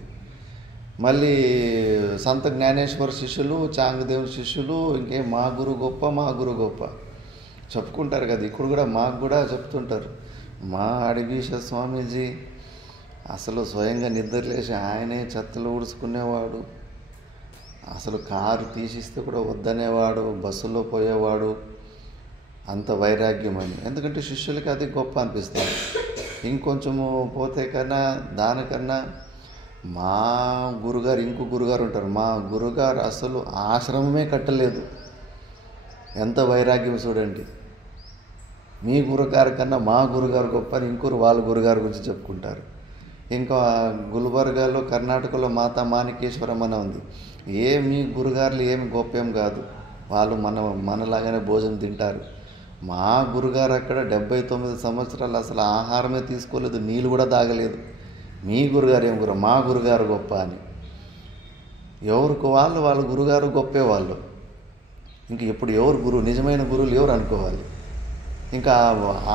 మళ్ళీ సంత జ్ఞానేశ్వర శిష్యులు, చాంగదేవుని శిష్యులు ఇంకేం మా గురు గొప్ప చెప్పుకుంటారు కదా. ఇక్కడ కూడా మాకు కూడా చెప్తుంటారు. మా అడిగీష స్వామీజీ అసలు స్వయంగా నిద్రలేసి ఆయనే చెత్తలు ఊడ్చుకునేవాడు, అసలు కారు తీసిస్తే కూడా వద్దనేవాడు, బస్సులో పోయేవాడు, అంత వైరాగ్యం అని. ఎందుకంటే శిష్యులకి అది గొప్ప అనిపిస్తుంది. ఇంకొంచెము పోతే కన్నా దానికన్నా మా గురుగారు, ఇంకో గురుగారు ఉంటారు, మా గురుగారు అసలు ఆశ్రమమే కట్టలేదు. ఎంత వైరాగ్యం చూడండి. మీ గురుగారు కన్నా మా గురుగారు గొప్ప అని ఇంకొకరు వాళ్ళ గురుగారు గురించి చెప్పుకుంటారు. ఇంకా గుల్బర్గాలో కర్ణాటకలో మాతా మాణికేశ్వరం అని ఉంది. మీ గురుగారులు ఏమి గొప్పేం కాదు, వాళ్ళు మనలాగానే భోజనం తింటారు. మా గురుగారు అక్కడ 79 సంవత్సరాలు అసలు ఆహారమే తీసుకోలేదు, నీళ్ళు కూడా తాగలేదు. మీ గురుగారు ఏం మా గురుగారు గొప్ప అని. ఎవరికి వాళ్ళ గురుగారు గొప్పే వాళ్ళు. ఇంక ఇప్పుడు ఎవరు గురువు, నిజమైన గురువులు ఎవరు అనుకోవాలి. ఇంకా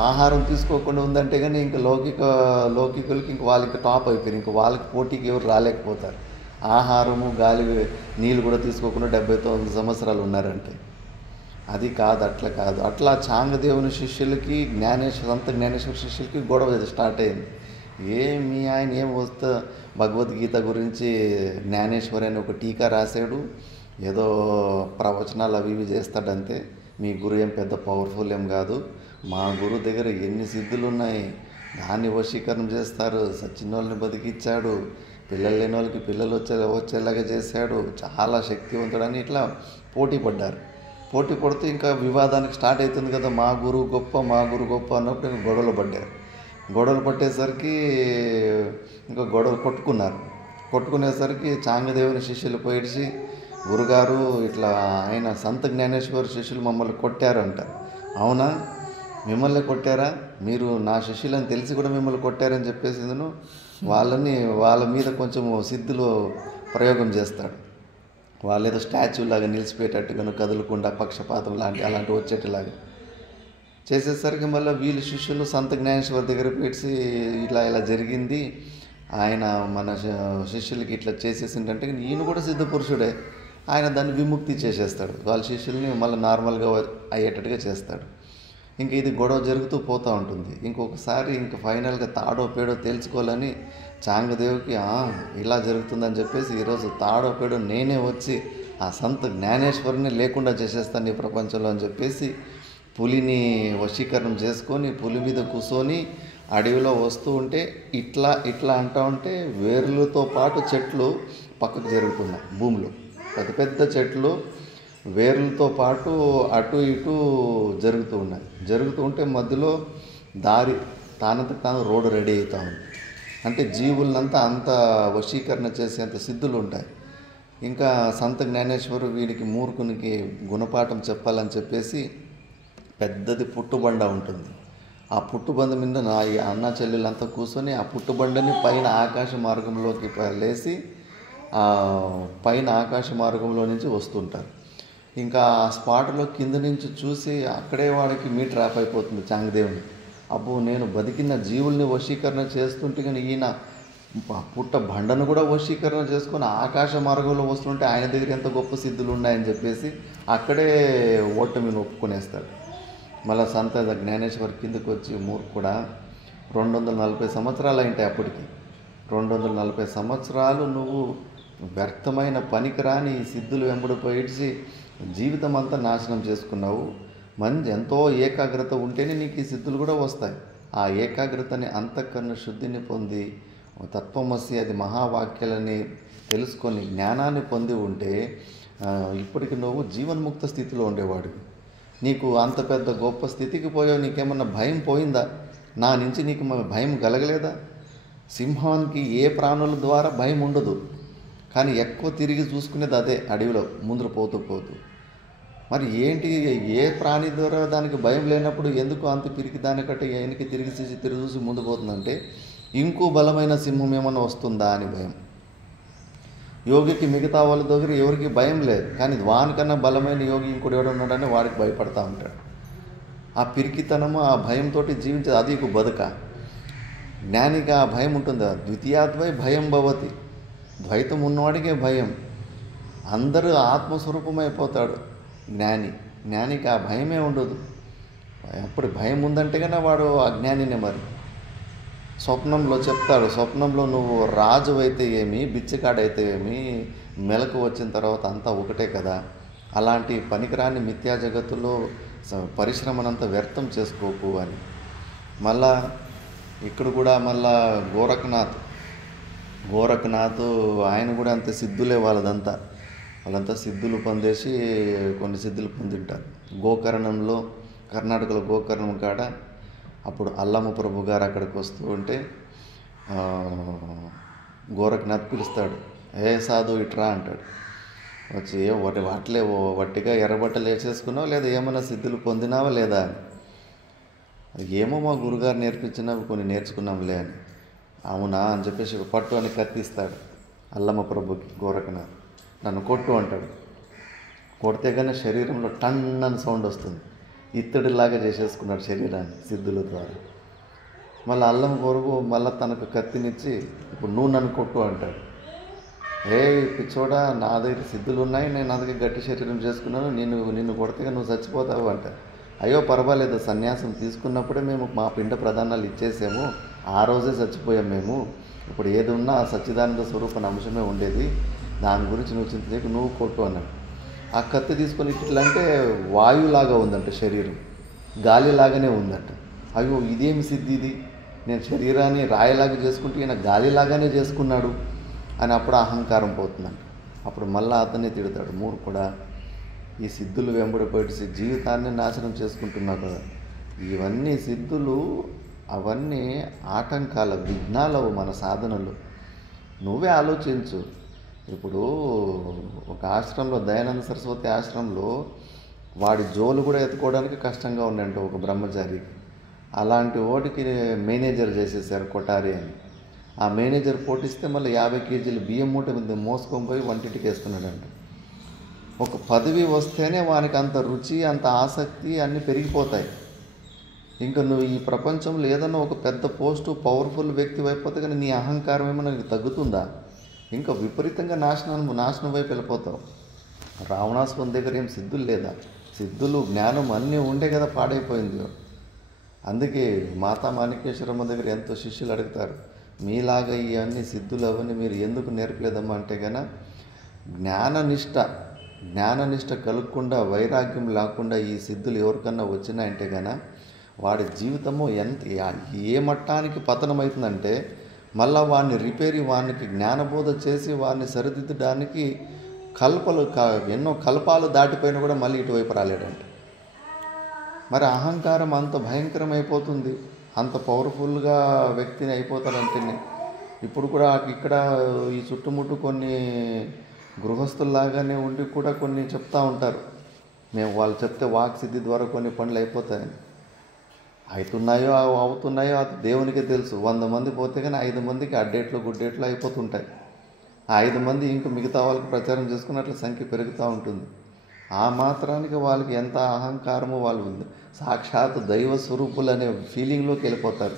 ఆహారం తీసుకోకుండా ఉందంటే కానీ ఇంకా లౌకికులకి ఇంక వాళ్ళకి టాప్ అయిపోయారు. ఇంక వాళ్ళకి పోటీకి ఎవరు రాలేకపోతారు. ఆహారము గాలి నీళ్ళు కూడా తీసుకోకుండా 79 సంవత్సరాలు ఉన్నారంటే అది కాదు, అట్లా కాదు. అట్లా చాంగదేవుని శిష్యులకి సంత జ్ఞానేశ్వర శిష్యులకి గొడవ స్టార్ట్ అయింది. ఆయన ఏం వస్తా భగవద్గీత గురించి జ్ఞానేశ్వరి అని ఒక టీకా రాశాడు, ఏదో ప్రవచనాలు అవి ఇవి చేస్తాడంతే, మీ గురు ఏం పెద్ద పవర్ఫుల్ ఏం కాదు, మా గురు దగ్గర ఎన్ని సిద్ధులు ఉన్నాయి, దాన్ని వశీకరణం చేస్తారు, సచ్చినోళ్ళని బతికిచ్చాడు, పిల్లలు లేని వాళ్ళకి పిల్లలు వచ్చేలాగా చేశాడు, చాలా శక్తివంతుడని ఇట్లా పోటీ పడుతూ ఇంకా వివాదానికి స్టార్ట్ అవుతుంది కదా. మా గురువు గొప్ప అన్నప్పుడు ఇంకా గొడవలు పట్టేసరికి ఇంకా కొట్టుకునేసరికి చాంగదేవుని శిష్యులు పోయిడిచి, గురుగారు ఇట్లా ఆయన సంత జ్ఞానేశ్వర శిష్యులు మమ్మల్ని కొట్టారంట. అవునా, మిమ్మల్ని కొట్టారా, మీరు నా శిష్యులని తెలిసి కూడా మిమ్మల్ని కొట్టారని చెప్పేసి వాళ్ళ మీద కొంచెం సిద్ధులు ప్రయోగం చేస్తాడు. వాళ్ళు ఏదో స్టాచ్యూ లాగా నిలిచిపోయేటట్టుగాను, కదలకుండా పక్షపాతం అలాంటివి వచ్చేటలాగా చేసేసరికి మళ్ళీ వీళ్ళు శిష్యులు సంత జ్ఞానేశ్వర దగ్గర పెట్టి ఇలా జరిగింది, ఆయన మన శిష్యులకి ఇట్లా చేసేసిందంటే ఈయన కూడా సిద్ధ పురుషుడే, ఆయన దాన్ని విముక్తి చేసేస్తాడు, వాళ్ళ శిష్యుల్ని మళ్ళీ నార్మల్గా అయ్యేటట్టుగా చేస్తాడు. ఇంక ఇది గొడవ జరుగుతూ పోతూ ఉంటుంది. ఇంకొకసారి ఫైనల్గా తాడో పేడో తేల్చుకోవాలని చాంగదేవికి ఇలా జరుగుతుందని చెప్పేసి ఈరోజు తాడో పేడో నేనే వచ్చి ఆ సంత జ్ఞానేశ్వరిని లేకుండా చేసేస్తాను ఈ ప్రపంచంలో అని చెప్పేసి పులిని వశీకరణం చేసుకొని పులి మీద కూర్చొని అడవిలో వస్తూ ఉంటే ఇట్లా అంటూ ఉంటే వేర్లతో పాటు చెట్లు పక్కకు జరుగుతున్నాయి. భూమిలో పెద్ద చెట్లు వేర్లతో పాటు అటు ఇటు జరుగుతూ ఉంటే మధ్యలో దారి తానంతకు తాను రోడ్డు రెడీ అవుతూ ఉంది. అంటే జీవులనంతా అంత వశీకరణ చేసేంత సిద్ధులు ఉంటాయి. ఇంకా సంత జ్ఞానేశ్వరు వీడికి మూర్ఖునికి గుణపాఠం చెప్పాలని చెప్పేసి పెద్దది పుట్టుబండ ఉంటుంది. ఆ పుట్టుబండ మీద ఈ అన్న చెల్లెలంతా కూర్చొని ఆ పుట్టుబండని పైన ఆకాశ మార్గంలోకి లేసి పైన ఆకాశ మార్గంలో నుంచి వస్తుంటారు. ఇంకా ఆ స్పాట్లో కింద నుంచి చూసి అక్కడే వాడికి మీటర్ ఆఫ్ అయిపోతుంది చాంగదేవుని. అబ్బో, నేను బతికిన జీవుల్ని వశీకరణ చేస్తుంటే కానీ ఈయన పుట్ట బండను కూడా వశీకరణ చేసుకొని ఆకాశ మార్గంలో వస్తుంటే ఆయన దగ్గర ఎంత గొప్ప సిద్ధులు ఉన్నాయని చెప్పేసి అక్కడే ఓటమిని ఒప్పుకొనేస్తాడు. మళ్ళీ సంత జ్ఞానేశ్వర్ కిందకి వచ్చి మూర్ఖుడా 240 సంవత్సరాలు అయింటాయి అప్పటికి. 240 సంవత్సరాలు నువ్వు వ్యర్థమైన పనికిరాని ఈ సిద్ధులు వెంబడిపోయిడిచి జీవితం అంతా నాశనం చేసుకున్నావు. ఎంతో ఏకాగ్రత ఉంటేనే నీకు ఈ సిద్ధులు కూడా వస్తాయి. ఆ ఏకాగ్రతని అంతఃకరణ శుద్ధిని పొంది తత్వమసి అది మహావాక్యాలని తెలుసుకొని జ్ఞానాన్ని పొంది ఉంటే ఇప్పటికి నువ్వు జీవన్ముక్త స్థితిలో ఉండేవాడివి. నీకు అంత పెద్ద గొప్ప స్థితికి పోయావు, నీకేమన్నా భయం పోయిందా? నా నుంచి నీకు భయం కలగలేదా? సింహానికి ఏ ప్రాణుల ద్వారా భయం ఉండదు, కానీ ఎక్కువ తిరిగి చూసుకునేది అదే అడవిలో ముందు పోతూ పోతూ. మరి ఏంటి, ఏ ప్రాణి ద్వారా దానికి భయం లేనప్పుడు ఎందుకు అంత పిరికి దానికంటే వెనక్కి తిరిగి చూసి ముందు పోతుందంటే ఇంకో బలమైన సింహం ఏమన్నా వస్తుందా అని భయం. యోగికి మిగతా వాళ్ళ దగ్గర ఎవరికి భయం లేదు, కానీ వానికన్నా బలమైన యోగి ఇంకోటి ఎవడు ఉన్నాడని వాడికి భయపడతా ఉంటాడు. ఆ పిరికితనము ఆ భయంతో జీవించేది అది బతుక. జ్ఞానికి ఆ భయం ఉంటుందా? ద్వితీయాద్వై భయం భవతి, ద్వైతం ఉన్నవాడికే భయం. అందరూ ఆత్మస్వరూపమైపోతాడు జ్ఞానికి ఆ భయమే ఉండదు. అప్పుడు భయం ఉందంటే కన్నా వాడు అజ్ఞానినే. మరి స్వప్నంలో చెప్తాడు, స్వప్నంలో నువ్వు రాజు అయితే ఏమి, బిచ్చకాడైతే ఏమి, మెలకు వచ్చిన తర్వాత అంతా ఒకటే కదా. అలాంటి పనికిరాని మిథ్యా జగత్తులో పరిశ్రమనంతా వ్యర్థం చేసుకోకు అని. మళ్ళా ఇక్కడ కూడా మళ్ళా గోరఖనాథ్ ఆయన కూడా అంత సిద్ధులే వాళ్ళంతా సిద్ధులు పొందేసి కొన్ని సిద్ధులు పొందింటారు. గోకర్ణంలో కర్ణాటకలో గోకర్ణం కాడ అప్పుడు అల్లమ్మ ప్రభు గారు అక్కడికి వస్తూ ఉంటే గోరఖనాథ్ పిలుస్తాడు, ఏ సాధు ఇట్రా అంటాడు. వచ్చి వాటిలే వట్టిగా ఎర్రబట్టలు వేసేసుకున్నావు లేదా ఏమైనా సిద్ధులు పొందినావా లేదా అని. ఏమో మా గురుగారు నేర్పించినవి కొన్ని నేర్చుకున్నాంలే అని. అవునా అని చెప్పేసి పట్టు అని కత్తిస్తాడు అల్లమ్మ ప్రభుకి గోరఖనాథ్. నన్ను కొట్టు అంటాడు. కొడితే కానీ శరీరంలో టన్ అని సౌండ్ వస్తుంది. ఇత్తడిలాగా చేసేసుకున్నాడు శరీరాన్ని సిద్ధుల ద్వారా. మళ్ళీ అల్లం కొరకు మళ్ళీ తనకు కత్తినిచ్చి ఇప్పుడు నువ్వు నన్ను కొట్టు అంటాడు. ఏ పిచ్చోడా, నా దగ్గర సిద్ధులు ఉన్నాయి, నేను నా దగ్గర గట్టి శరీరం చేసుకున్నాను, నిన్ను కొడితే నువ్వు చచ్చిపోతావు అంట. అయ్యో పర్వాలేదు, సన్యాసం తీసుకున్నప్పుడే మేము మా పిండ ప్రధానాలు ఇచ్చేసాము, ఆ రోజే చచ్చిపోయాం మేము. ఇప్పుడు ఏది ఉన్నా ఆ సచ్చిదానంద స్వరూప అంశమే ఉండేది, దాని గురించి నువ్వు చింతచేయకు, నువ్వు కొట్టు అన్నాడు. ఆ కత్తి తీసుకొని ఇట్లా అంటే వాయులాగా ఉందంట శరీరం, గాలిలాగానే ఉందంట. అయ్యో ఇదేమి సిద్ధి ఇది, నేను శరీరాన్ని రాయిలాగా చేసుకుంటే ఈయన గాలిలాగానే చేసుకున్నాడు అని అప్పుడు అహంకారం పోతుందంట. అప్పుడు మళ్ళీ అతన్ని తిడతాడు, మూర్ఖుడా, ఈ సిద్ధులు వెంబడిపడి జీవితాన్ని నాశనం చేసుకుంటున్నావు కదా. ఇవన్నీ సిద్ధులు, అవన్నీ ఆటంకాల విఘ్నాలవు మన సాధనలు. నువ్వే ఆలోచించు. ఇప్పుడు ఒక ఆశ్రమంలో, దయానంద సరస్వతి ఆశ్రమంలో వాడి జోలు కూడా ఎత్తుకోవడానికి కష్టంగా ఉండంట ఒక బ్రహ్మచారికి. అలాంటి ఓటికి మేనేజర్ చేసేసారు కొటారి అని. ఆ మేనేజర్ పోటిస్తే మళ్ళీ 50 కేజీలు బియ్యం మూట మీద మోసుకొని పోయి వంటింటికి వేస్తున్నాడంట. ఒక పదవి వస్తేనే వానికి అంత రుచి, అంత ఆసక్తి అన్నీ పెరిగిపోతాయి. ఇంకా నువ్వు ఈ ప్రపంచంలో ఏదన్నా ఒక పెద్ద పోస్టు, పవర్ఫుల్ వ్యక్తి అయిపోతే కానీ నీ అహంకారం ఏమైనా తగ్గుతుందా? ఇంకా విపరీతంగా నాశనం వైపు వెళ్ళిపోతావు. రావణాసుని దగ్గర ఏం సిద్ధులు లేదా? సిద్ధులు, జ్ఞానం అన్నీ ఉండే కదా పాడైపోయింది. అందుకే మాతా మాణిక్యేశ్వరమ్మ దగ్గర ఎంతో శిష్యులు అడుగుతారు, మీలాగా ఇవన్నీ సిద్ధులు అవన్నీ మీరు ఎందుకు నేర్పలేదమ్మా అంటే కన్నా జ్ఞాననిష్ట కలుగకుండా, వైరాగ్యం లేకుండా ఈ సిద్ధులు ఎవరికన్నా వచ్చినాయంటే కన్నా వాడి జీవితము ఏ మట్టానికి పతనమవుతుందంటే మళ్ళీ వానికి జ్ఞానబోధ చేసి వాడిని సరిదిద్దడానికి ఎన్నో కల్పాలు దాటిపోయినా కూడా మళ్ళీ ఇటువైపు రాలేడంట. మరి అహంకారం అంత భయంకరమైపోతుంది, అంత పవర్ఫుల్గా వ్యక్తిని అయిపోతాడంటేనే. ఇప్పుడు కూడా ఇక్కడ ఈ చుట్టుముట్టు కొన్ని గృహస్థుల్లాగానే ఉండి కూడా కొన్ని చెప్తూ ఉంటారు, మేము వాళ్ళు చెప్తే వాక్ సిద్ధి ద్వారా కొన్ని పనులు అయిపోతాయని. అవుతున్నాయో అది దేవునికే తెలుసు. 100 మంది పోతే కానీ 5 మందికి అడ్డేట్లు గుడ్డేట్లు అయిపోతుంటాయి. ఆ 5 మంది ఇంకా మిగతా వాళ్ళకి ప్రచారం చేసుకున్నట్లు సంఖ్య పెరుగుతూ ఉంటుంది. ఆ మాత్రానికి వాళ్ళకి ఎంత అహంకారమో, వాళ్ళు సాక్షాత్ దైవ స్వరూపులు అనే ఫీలింగ్లోకి వెళ్ళిపోతారు.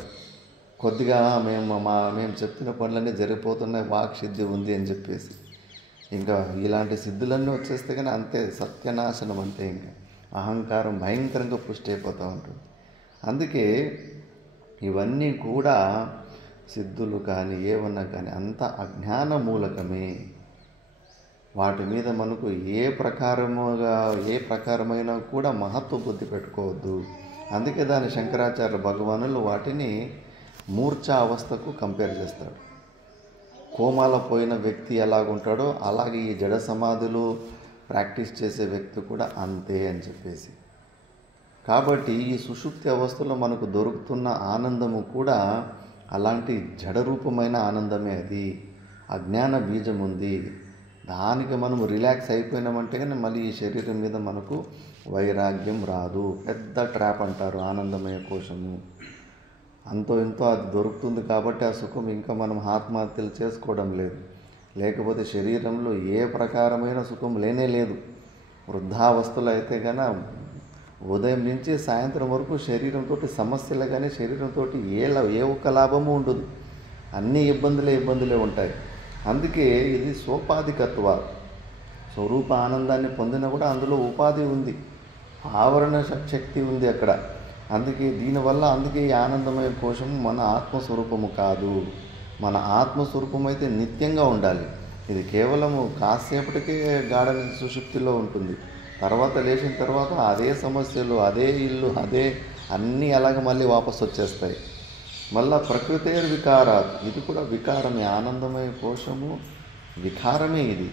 కొద్దిగా మేము చెప్పిన పనులన్నీ జరిగిపోతున్నాయి, వాక్ సిద్ధి ఉంది అని చెప్పేసి ఇంకా ఇలాంటి సిద్ధులన్నీ వచ్చేస్తే కానీ అంతే, సత్యనాశనం అంతే. ఇంకా అహంకారం భయంకరంగా పుష్టి అయిపోతూ ఉంటుంది. అందుకే ఇవన్నీ కూడా సిద్ధులు కానీ ఏమన్నా కానీ అంత అజ్ఞాన మూలకమే. వాటి మీద మనకు ఏ ప్రకారమైనా కూడా మహత్వ బుద్ధి పెట్టుకోవద్దు. అందుకే దాని శంకరాచార్య భగవానులు వాటిని మూర్ఛా అవస్థకు కంపేర్ చేస్తాడు. కోమాల పోయిన వ్యక్తి ఎలాగుంటాడో అలాగే ఈ జడ సమాధులు ప్రాక్టీస్ చేసే వ్యక్తి కూడా అంతే అని చెప్పేసి. కాబట్టి ఈ సుషుప్తి అవస్థలో మనకు దొరుకుతున్న ఆనందము కూడా అలాంటి జడరూపమైన ఆనందమే. అది అజ్ఞాన బీజం ఉంది. దానికి మనము రిలాక్స్ అయిపోయినామంటే కానీ మళ్ళీ ఈ శరీరం మీద మనకు వైరాగ్యం రాదు. పెద్ద ట్రాప్ అంటారు ఆనందమయ కోశము. అంతో ఇంతో అది దొరుకుతుంది కాబట్టి ఆ సుఖం ఇంకా మనం ఆత్మహత్యలు చేసుకోవడం లేదు. లేకపోతే శరీరంలో ఏ ప్రకారమైన సుఖం లేనే లేదు. వృద్ధావస్థలో అయితే కన్నా ఉదయం నుంచి సాయంత్రం వరకు శరీరంతో సమస్యలు కానీ శరీరంతో ఏ ఒక్క లాభము ఉండదు. అన్ని ఇబ్బందులే ఉంటాయి. అందుకే ఇది సోపాధికత్వ. స్వరూప ఆనందాన్ని పొందినా కూడా అందులో ఉపాధి ఉంది, ఆవరణ శక్తి ఉంది అక్కడ. అందుకే ఈ ఆనందమయ కోశము మన ఆత్మస్వరూపము కాదు. మన ఆత్మస్వరూపం అయితే నిత్యంగా ఉండాలి. ఇది కేవలము కాసేపటికే గాఢ సుషుప్తిలో ఉంటుంది. తర్వాత లేచిన తర్వాత అదే సమస్యలు, అదే ఇల్లు, అదే అన్నీ అలాగే మళ్ళీ వాపసు వచ్చేస్తాయి. మళ్ళా ప్రకృతే వికారాత్, ఇది కూడా వికారమే. ఆనందమయ కోశము వికారమే ఇది.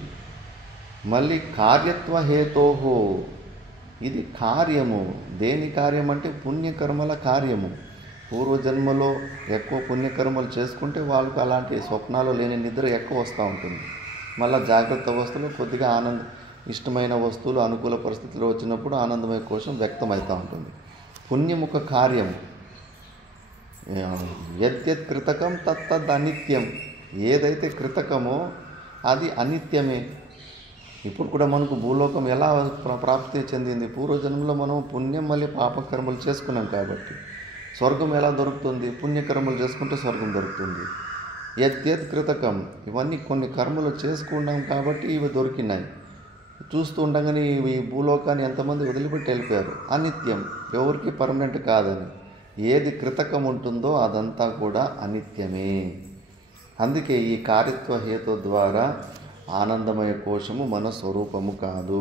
మళ్ళీ కార్యత్వ హేతోహో, ఇది కార్యము. దేని కార్యం అంటే పుణ్యకర్మల కార్యము. పూర్వజన్మలో ఎక్కువ పుణ్యకర్మలు చేసుకుంటే వాళ్ళకు అలాంటి స్వప్నాలు లేని నిద్ర ఎక్కువ వస్తూ ఉంటుంది. మళ్ళీ జాగ్రత్త అవస్థలో కొద్దిగా ఇష్టమైన వస్తువులు అనుకూల పరిస్థితుల్లో వచ్చినప్పుడు ఆనందమయ కోశం వ్యక్తమవుతూ ఉంటుంది. పుణ్యముఖ కార్యం. యద్యత్ కృతకం తత్తద్ అనిత్యం. ఏదైతే కృతకమో అది అనిత్యమే. ఇప్పుడు కూడా మనకు భూలోకం ఎలా ప్రాప్తి చెందింది? పూర్వజన్మలో మనం పుణ్యం మళ్ళీ పాపకర్మలు చేసుకున్నాం కాబట్టి. స్వర్గం ఎలా దొరుకుతుంది? పుణ్యకర్మలు చేసుకుంటే స్వర్గం దొరుకుతుంది. యద్యత్ కృతకం, ఇవన్నీ కొన్ని కర్మలు చేసుకున్నాం కాబట్టి ఇవి దొరికినాయి. చూస్తూ ఉండగానే ఈ భూలోకాన్ని ఎంతమంది వదిలిపెట్టి వెళ్ళిపోయారు. అనిత్యం, ఎవరికి పర్మనెంట్ కాదని. ఏది కృతకం ఉంటుందో అదంతా కూడా అనిత్యమే. అందుకే ఈ కార్యత్వ హేతు ద్వారా ఆనందమయ కోశము మన స్వరూపము కాదు.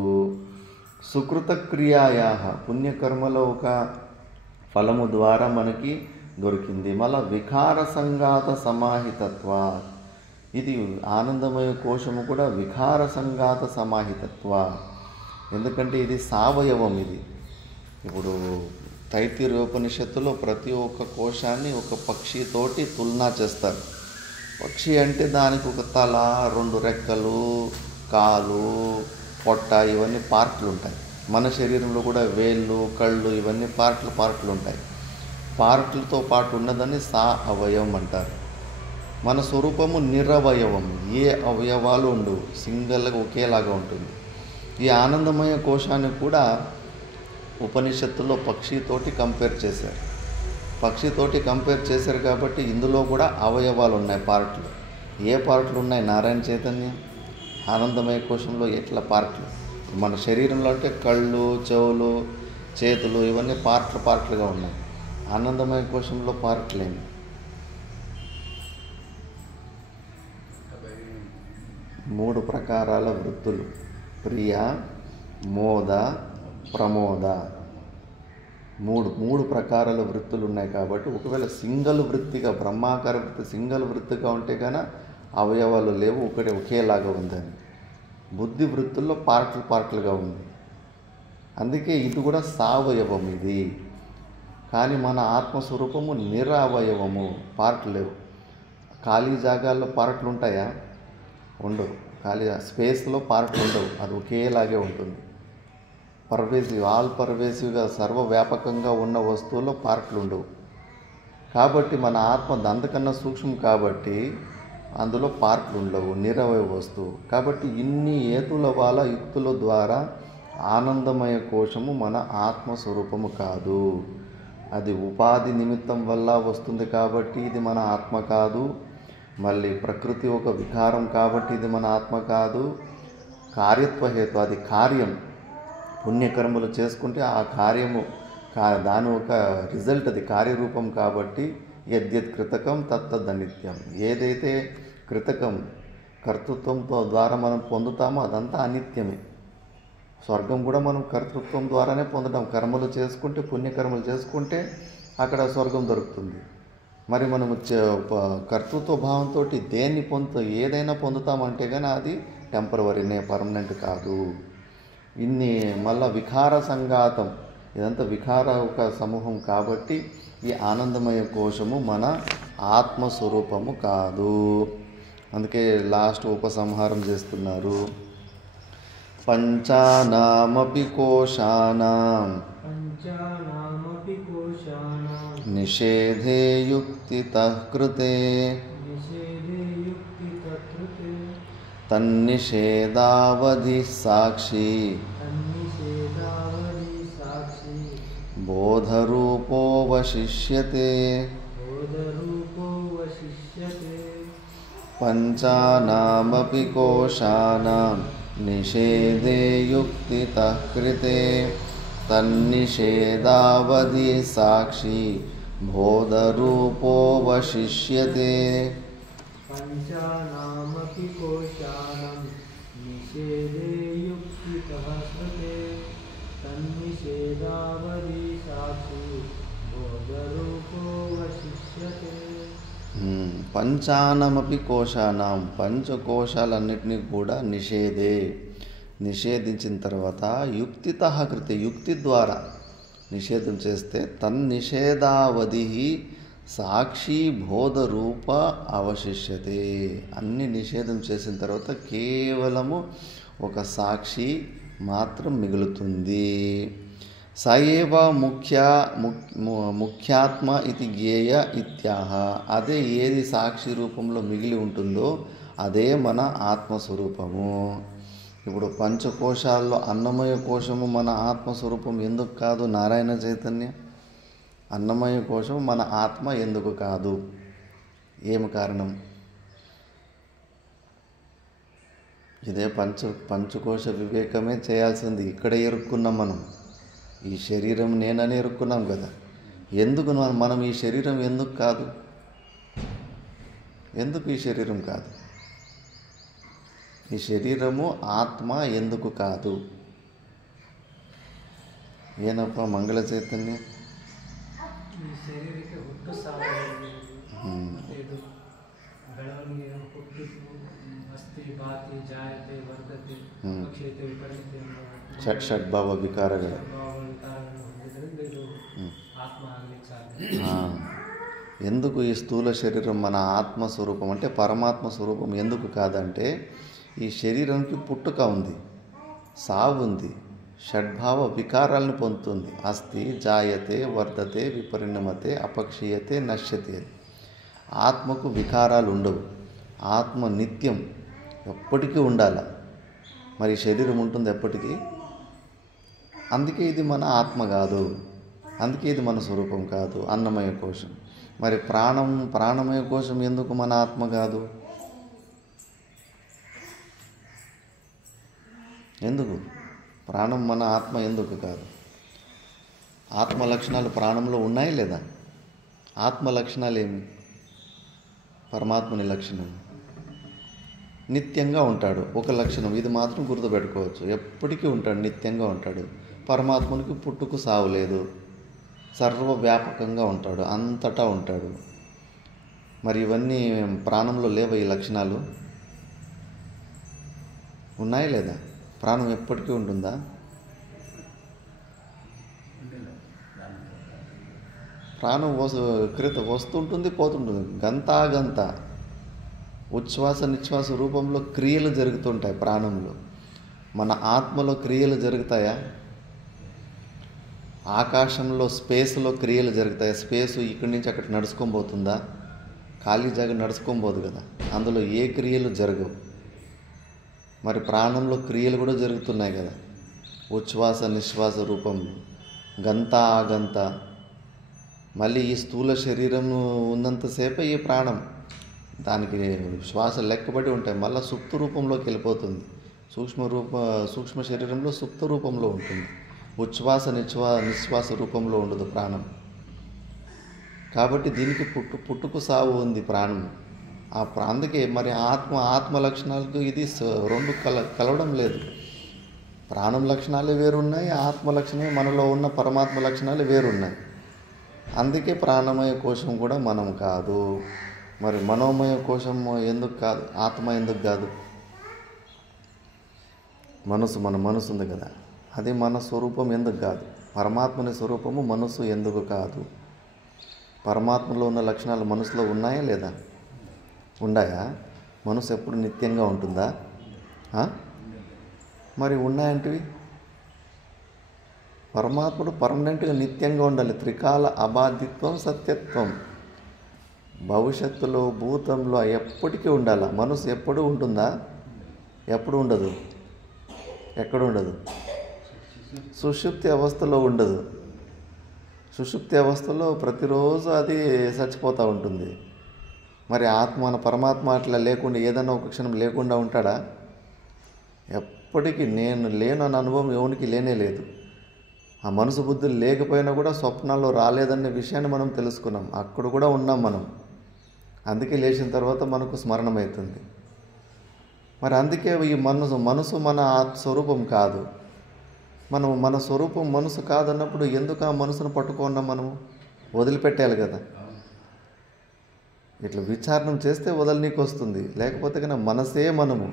సుకృత క్రియాయా, పుణ్యకర్మలో ఒక ఫలము ద్వారా మనకి దొరికింది. మళ్ళా వికార సంఘాత సమాహితత్వ, ఇది ఆనందమయ కోశము కూడా వికార సంఘాత సమాహితత్వ. ఎందుకంటే ఇది సావయవం. ఇది ఇప్పుడు తైత్తిరీయోపనిషత్తులో ప్రతి ఒక్క కోశాన్ని ఒక పక్షితోటి తులనా చేస్తారు. పక్షి అంటే దానికి ఒక తల, 2 రెక్కలు, కాలు, పొట్ట, ఇవన్నీ పార్ట్లు ఉంటాయి. మన శరీరంలో కూడా వేళ్ళు, కళ్ళు, ఇవన్నీ పార్ట్లు ఉంటాయి. పార్ట్లతో పాటు ఉన్నదాన్ని సా అవయవం అంటారు. మన స్వరూపము నిరవయవం, ఏ అవయవాలు ఉండవు, సింగిల్గా ఒకేలాగా ఉంటుంది. ఈ ఆనందమయ కోశాన్ని కూడా ఉపనిషత్తుల్లో పక్షితోటి కంపేర్ చేశారు. పక్షితోటి కంపేర్ చేశారు కాబట్టి ఇందులో కూడా అవయవాలు ఉన్నాయి, పార్ట్లు. ఏ పార్ట్లు ఉన్నాయి? నారాయణ చైతన్యం ఆనందమయ కోశంలో ఎట్లా పార్ట్లు? మన శరీరంలో అంటే కళ్ళు, చెవులు, చేతులు, ఇవన్నీ పార్ట్లుగా ఉన్నాయి. ఆనందమయ కోశంలో పార్ట్లేమి. మూడు ప్రకారాల వృత్తులు: ప్రియ, మోద, ప్రమోద. మూడు ప్రకారాల వృత్తులు ఉన్నాయి. కాబట్టి ఒకవేళ సింగల్ వృత్తిగా, బ్రహ్మాకార వృత్తి సింగల్ వృత్తిగా ఉంటే కానీ అవయవాలు లేవు, ఒకేలాగా ఉందని. బుద్ధి వృత్తుల్లో పార్ట్లుగా ఉంది. అందుకే ఇది కూడా సావయవం ఇది. కానీ మన ఆత్మస్వరూపము నిరవయవము, పార్ట్లు లేవు. ఖాళీ జాగాల్లో పార్ట్లు ఉంటాయా? ఉండవు. ఖాళీ స్పేస్లో పార్ట్లు ఉండవు, అది ఒకేలాగే ఉంటుంది. ఆల్ పర్వేసివ్గా సర్వవ్యాపకంగా ఉన్న వస్తువుల్లో పార్ట్లు ఉండవు. కాబట్టి మన ఆత్మ అంతకన్నా సూక్ష్మం కాబట్టి అందులో పార్ట్లు ఉండవు, నిరవయ వస్తువు. కాబట్టి ఇన్ని యుక్తుల ద్వారా ఆనందమయ కోశము మన ఆత్మస్వరూపము కాదు. అది ఉపాధి నిమిత్తం వల్ల వస్తుంది కాబట్టి ఇది మన ఆత్మ కాదు. మళ్ళీ ప్రకృతి ఒక వికారం కాబట్టి ఇది మన ఆత్మ కాదు. కార్యత్వహేతు, అది కార్యం. పుణ్యకర్మలు చేసుకుంటే ఆ కార్యము దాని ఒక రిజల్ట్, అది కార్యరూపం కాబట్టి యద్యత్ కృతకం తత్తద్ అనిత్యం. ఏదైతే కృతకం కర్తృత్వంతో ద్వారా మనం పొందుతామో అదంతా అనిత్యమే. స్వర్గం కూడా మనం కర్తృత్వం ద్వారానే పొందడం. కర్మలు చేసుకుంటే, పుణ్యకర్మలు చేసుకుంటే అక్కడ స్వర్గం దొరుకుతుంది. మరి మనము కర్తృత్వ భావంతో దేన్ని ఏదైనా పొందుతామంటే కానీ అది టెంపరవరీనే, పర్మనెంట్ కాదు. ఇన్ని మళ్ళా వికార సంఘాతం, ఇదంతా వికార ఒక సమూహం కాబట్టి ఈ ఆనందమయ కోశము మన ఆత్మస్వరూపము కాదు. అందుకే లాస్ట్ ఉపసంహారం చేస్తున్నారు. పంచానామపి కోశానాం నిషేధే యుక్తితః కృతే తన్నిషేధావధి సాక్షి బోధరూపోవశిష్యతే. పంచానామపి కోశానాం నిషేధే యుక్తితః కృతే తన్నిషేధావధి సాక్షి బోధరూపోవశిష్యతే. పంచానామపి కోశానాం నిషేధే యుక్తితః కృతే తన్నిషేధావధి సాక్షి బోధరూపోవశిష్యతే. పంచానమపి కోశానాం, పంచకోశాలన్నిటినీ కూడా నిషేధించిన తర్వాత యుక్తితః కృతే, యుక్తి ద్వారా నిషేధం చేస్తే తన్నిషేధావధి సాక్షి బోధరూప అవశిష్యతే. అన్ని నిషేధం చేసిన తర్వాత కేవలము ఒక సాక్షి మాత్రం మిగులుతుంది. సయేవ ముఖ్యాత్మ ఇది జ్ఞేయ ఇత్యాహ. అదే ఏది సాక్షి రూపంలో మిగిలి ఉంటుందో అదే మన ఆత్మస్వరూపము. ఇప్పుడు పంచకోశాల్లో అన్నమయ కోశము మన ఆత్మస్వరూపం ఎందుకు కాదు? నారాయణ చైతన్య అన్నమయ కోశం మన ఆత్మ ఎందుకు కాదు? ఏమి కారణం? ఇదే పంచకోశ వివేకమే చేయాల్సింది. ఇక్కడ ఎరుక్కున్నాం మనం. ఈ శరీరం నేనని ఎరుక్కున్నాం కదా. ఎందుకు మనం ఈ శరీరం ఎందుకు కాదు? ఎందుకు ఈ శరీరం కాదు? ఈ శరీరము ఆత్మ ఎందుకు కాదు? ಏನಪ್ಪ ಮಂಗಳ ಚೈತನ್ಯ? ಈ ಶರೀರಕ್ಕೆ ಹುಟ್ಟು ಸಾವು ಮತ್ತೆ ಇದು ಬೆಳವಣಿಗೆ ಹುಟ್ಟು ಅಸ್ಥಿ ಬಾತಿ ಜಾಯತೆ ವರ್ಧತೆ ಅಕ್ಷಯತೆ ವಿಪರೀತೆ ಷಡ್ಭಾವ ವಿಕಾರಗಳು ಹೊಂದಿದ್ರಿಂದ ಇದು ಆತ್ಮ ಆಗಲಿಕ್ಕೆ ಸಾಧ್ಯ. ఎందుకు ఈ స్థూల శరీరం మన ఆత్మస్వరూపం అంటే పరమాత్మ స్వరూపం ఎందుకు కాదంటే ఈ శరీరానికి పుట్టుక ఉంది, సావు ఉంది, షడ్భావ వికారాలను పొందుతుంది. అస్థి జాయతే వర్ధతే విపరిణమతే అపక్షీయతే నశ్యతే. ఆత్మకు వికారాలు ఉండవు. ఆత్మ నిత్యం ఎప్పటికీ ఉండాలి. మరి శరీరం ఉంటుంది ఎప్పటికీ. అందుకే ఇది మన ఆత్మ కాదు, అందుకే ఇది మన స్వరూపం కాదు, అన్నమయ కోశం. మరి ప్రాణమయ కోశం ఎందుకు మన ఆత్మ కాదు? ఎందుకు ప్రాణం మన ఆత్మ ఎందుకు కాదు? ఆత్మ లక్షణాలు ప్రాణంలో ఉన్నాయి లేదా? ఆత్మ లక్షణాలు ఏమి? పరమాత్మని లక్షణం నిత్యంగా ఉంటాడు. ఒక లక్షణం ఇది మాత్రం గుర్తుపెట్టుకోవచ్చు, ఎప్పటికీ ఉంటాడు, నిత్యంగా ఉంటాడు. పరమాత్మనికి పుట్టుకు సావు లేదు, సర్వవ్యాపకంగా ఉంటాడు, అంతటా ఉంటాడు. మరి ఇవన్నీ ప్రాణంలో లేవా? ఈ లక్షణాలు ఉన్నాయి లేదా? ప్రాణం ఎప్పటికీ ఉంటుందా? ప్రాణం వస్తుంటుంది, పోతుంటుంది. గంత ఉచ్ఛ్వాస నిశ్వాస రూపంలో క్రియలు జరుగుతుంటాయి ప్రాణంలో. మన ఆత్మలో క్రియలు జరుగుతాయా? ఆకాశంలో స్పేస్లో క్రియలు జరుగుతాయి. స్పేసు ఇక్కడి నుంచి అక్కడ నడుచుకొని పోతుందా? ఖాళీ జాగా నడుచుకొని పోదు కదా, అందులో ఏ క్రియలు జరగవు. మరి ప్రాణంలో క్రియలు కూడా జరుగుతున్నాయి కదా, ఉచ్ఛ్వాస నిశ్వాస రూపంలో. గంత మళ్ళీ ఈ స్థూల శరీరం ఉన్నంతసేపే ఈ ప్రాణం, దానికి శ్వాస లెక్కబడి ఉంటాయి. మళ్ళీ సుప్త రూపంలోకి వెళ్ళిపోతుంది. సూక్ష్మ శరీరంలో సుప్త రూపంలో ఉంటుంది. ఉచ్ఛ్వాస నిశ్వాస రూపంలో ఉండదు ప్రాణం. కాబట్టి దీనికి పుట్టుకు సావు ఉంది ప్రాణం. అందుకే మరి ఆత్మ లక్షణాలకు ఇది రెండు కలవడం లేదు. ప్రాణం లక్షణాలు వేరున్నాయి, ఆత్మ లక్షణమే మనలో ఉన్న పరమాత్మ లక్షణాలు వేరున్నాయి. అందుకే ప్రాణమయ కోశం కూడా మనం కాదు. మరి మనోమయ కోశం ఎందుకు కాదు? ఆత్మ ఎందుకు కాదు? మన మనసు ఉంది కదా, అది మన స్వరూపం ఎందుకు కాదు? పరమాత్మని స్వరూపము మనసు ఎందుకు కాదు? పరమాత్మలో ఉన్న లక్షణాలు మనసులో ఉన్నాయా లేదా? ఉన్నాయా? మనసు ఎప్పుడు నిత్యంగా ఉంటుందా? మరి ఉన్నాయంటివి? పరమాత్ముడు పర్మనెంట్గా నిత్యంగా ఉండాలి. త్రికాల అబాధిత్వం సత్యత్వం. భవిష్యత్తులో భూతంలో ఎప్పటికీ ఉండాలి. మనసు ఎప్పుడు ఉంటుందా? ఎప్పుడు ఉండదు. ఎక్కడ ఉండదు? సుషుప్తి అవస్థలో ఉండదు. సుషుప్తి అవస్థలో ప్రతిరోజు అది చచ్చిపోతూ ఉంటుంది. మరి పరమాత్మ అట్లా లేకుండా ఏదైనా ఒక క్షణం లేకుండా ఉంటాడా? ఎప్పటికీ నేను లేను అన్న అనుభవం ఎవరికి లేనే లేదు. ఆ మనసు బుద్ధులు లేకపోయినా కూడా స్వప్నాల్లో రాలేదనే విషయాన్ని మనం తెలుసుకున్నాం. అక్కడ కూడా ఉన్నాం మనం. అందుకే లేచిన తర్వాత మనకు స్మరణమవుతుంది. మరి అందుకే ఈ మనసు మన స్వరూపం కాదు. మన స్వరూపం మనసు కాదన్నప్పుడు ఎందుకు ఆ మనసును పట్టుకున్నాం? మనము వదిలిపెట్టాలి కదా. ఇట్లా విచారణ చేస్తే వదలనీకి వస్తుంది. లేకపోతే కన్నా మనసే మనము,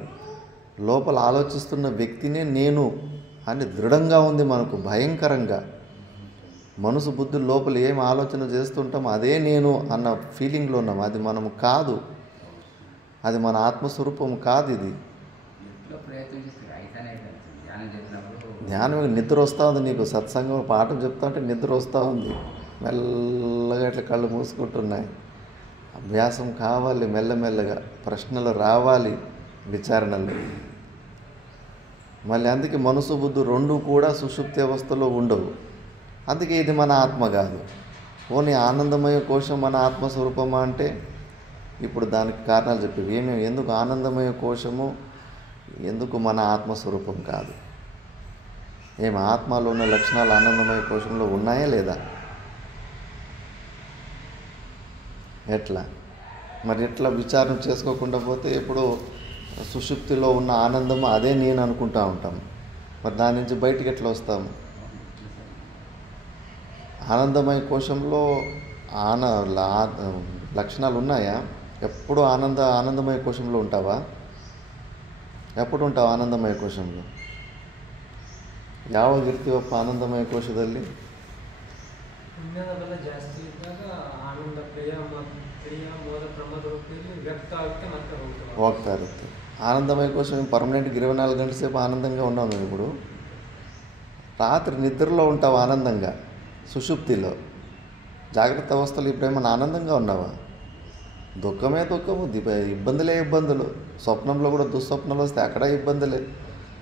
లోపల ఆలోచిస్తున్న వ్యక్తినే నేను అని దృఢంగా ఉంది మనకు, భయంకరంగా. మనసు బుద్ధి లోపల ఏం ఆలోచన చేస్తుంటామో అదే నేను అన్న ఫీలింగ్లో ఉన్నాం. అది మనము కాదు, అది మన ఆత్మస్వరూపం కాదు. ఇది ధ్యానం నిద్ర వస్తూ ఉంది నీకు. సత్సంగం పాఠం చెప్తా ఉంటే నిద్ర వస్తూ ఉంది. మెల్లగా ఇట్లా కళ్ళు మూసుకుంటున్నాయి. అభ్యాసం కావాలి, మెల్లమెల్లగా ప్రశ్నలు రావాలి విచారణలు. మళ్ళీ అందుకే మనసు బుద్ధి రెండు కూడా సుషుప్తి అవస్థలో ఉండవు. అందుకే ఇది మన ఆత్మ కాదు. ఓన్లీ ఆనందమయ కోశం మన ఆత్మస్వరూపమా అంటే ఇప్పుడు దానికి కారణాలు చెప్పేవి. ఎందుకు ఆనందమయ కోశము, ఎందుకు మన ఆత్మస్వరూపం కాదు? ఆత్మలో ఉన్న లక్షణాలు ఆనందమయ కోశంలో ఉన్నాయా లేదా? ఎట్లా మరి? ఎట్లా విచారణ చేసుకోకుండా పోతే ఎప్పుడో సుషుప్తిలో ఉన్న ఆనందము అదే నేను అనుకుంటూ ఉంటాం. మరి దాని నుంచి బయటికి ఎట్లా వస్తాం? ఆనందమయ కోశంలో లక్షణాలు ఉన్నాయా? ఎప్పుడు ఆనందమయ కోశంలో ఉంటావా? ಎಪ್ಪಡು ಉಂಟಾವ ಆನಂದಮಯ ಕೋಶಂలో ಯಾವಾಗ ಇರ್ತೀವಪ್ಪ ಆನಂದಮಯ ಕೋಶದಲ್ಲಿ? ಪುಣ್ಯದ ಬಲ ಜಾಸ್ತಿ ಇದ್ದಾಗ ಆನಂದ ಪ್ರಿಯ ಮೋದ ಪ್ರಮೋದ ರೂಪದಲ್ಲಿ ವ್ಯಕ್ತ ಆಗುತ್ತೆ ಮತ್ತೆ ಹೋಗ್ತಾ ಇರುತ್ತೆ. ఆనందమయ కోశం పర్మనెంట్గా 24 గంటల సేపు ఆనందంగా ఉన్నాం మేము. ఇప్పుడు రాత్రి నిద్రలో ఉంటావు ఆనందంగా, సుషుప్తిలో. జాగ్రత్త అవస్థలు ఇప్పుడేమన్నా ఆనందంగా ఉన్నావా? దుఃఖమే దుఃఖము, ఇబ్బందులే ఇబ్బందులు. స్వప్నంలో కూడా దుస్వప్నాలు వస్తే అక్కడ ఇబ్బందులే.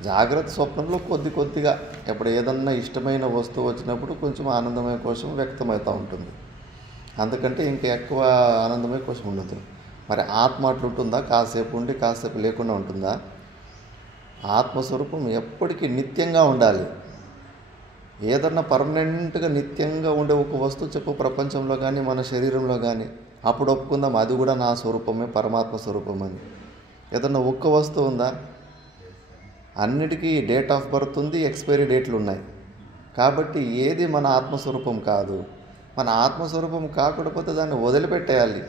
జాగ్రత్త స్వప్నంలో కొద్దిగా ఎప్పుడు ఏదన్నా ఇష్టమైన వస్తువు వచ్చినప్పుడు కొంచెం ఆనందమయ కోశం వ్యక్తమవుతూ ఉంటుంది. అందుకంటే ఇంకా ఎక్కువ ఆనందమయ కోశం ఉండదు. మరి ఆత్మ అట్లుంటుందా? కాసేపు ఉండి కాసేపు లేకుండా ఉంటుందా? ఆత్మస్వరూపం ఎప్పటికీ నిత్యంగా ఉండాలి. ఏదన్నా పర్మనెంట్గా నిత్యంగా ఉండే ఒక వస్తువు చెప్పు ప్రపంచంలో కానీ మన శరీరంలో కానీ, అప్పుడు ఒప్పుకుందాం అది కూడా నా స్వరూపమే, పరమాత్మ స్వరూపం అని. ఏదన్నా ఒక్క వస్తువు ఉందా? అన్నిటికీ డేట్ ఆఫ్ బర్త్ ఉంది, ఎక్స్పైరీ డేట్లు ఉన్నాయి. కాబట్టి ఏది మన ఆత్మస్వరూపం కాదు. మన ఆత్మస్వరూపం కాకపోతే దాన్ని వదిలిపెట్టేయాలి,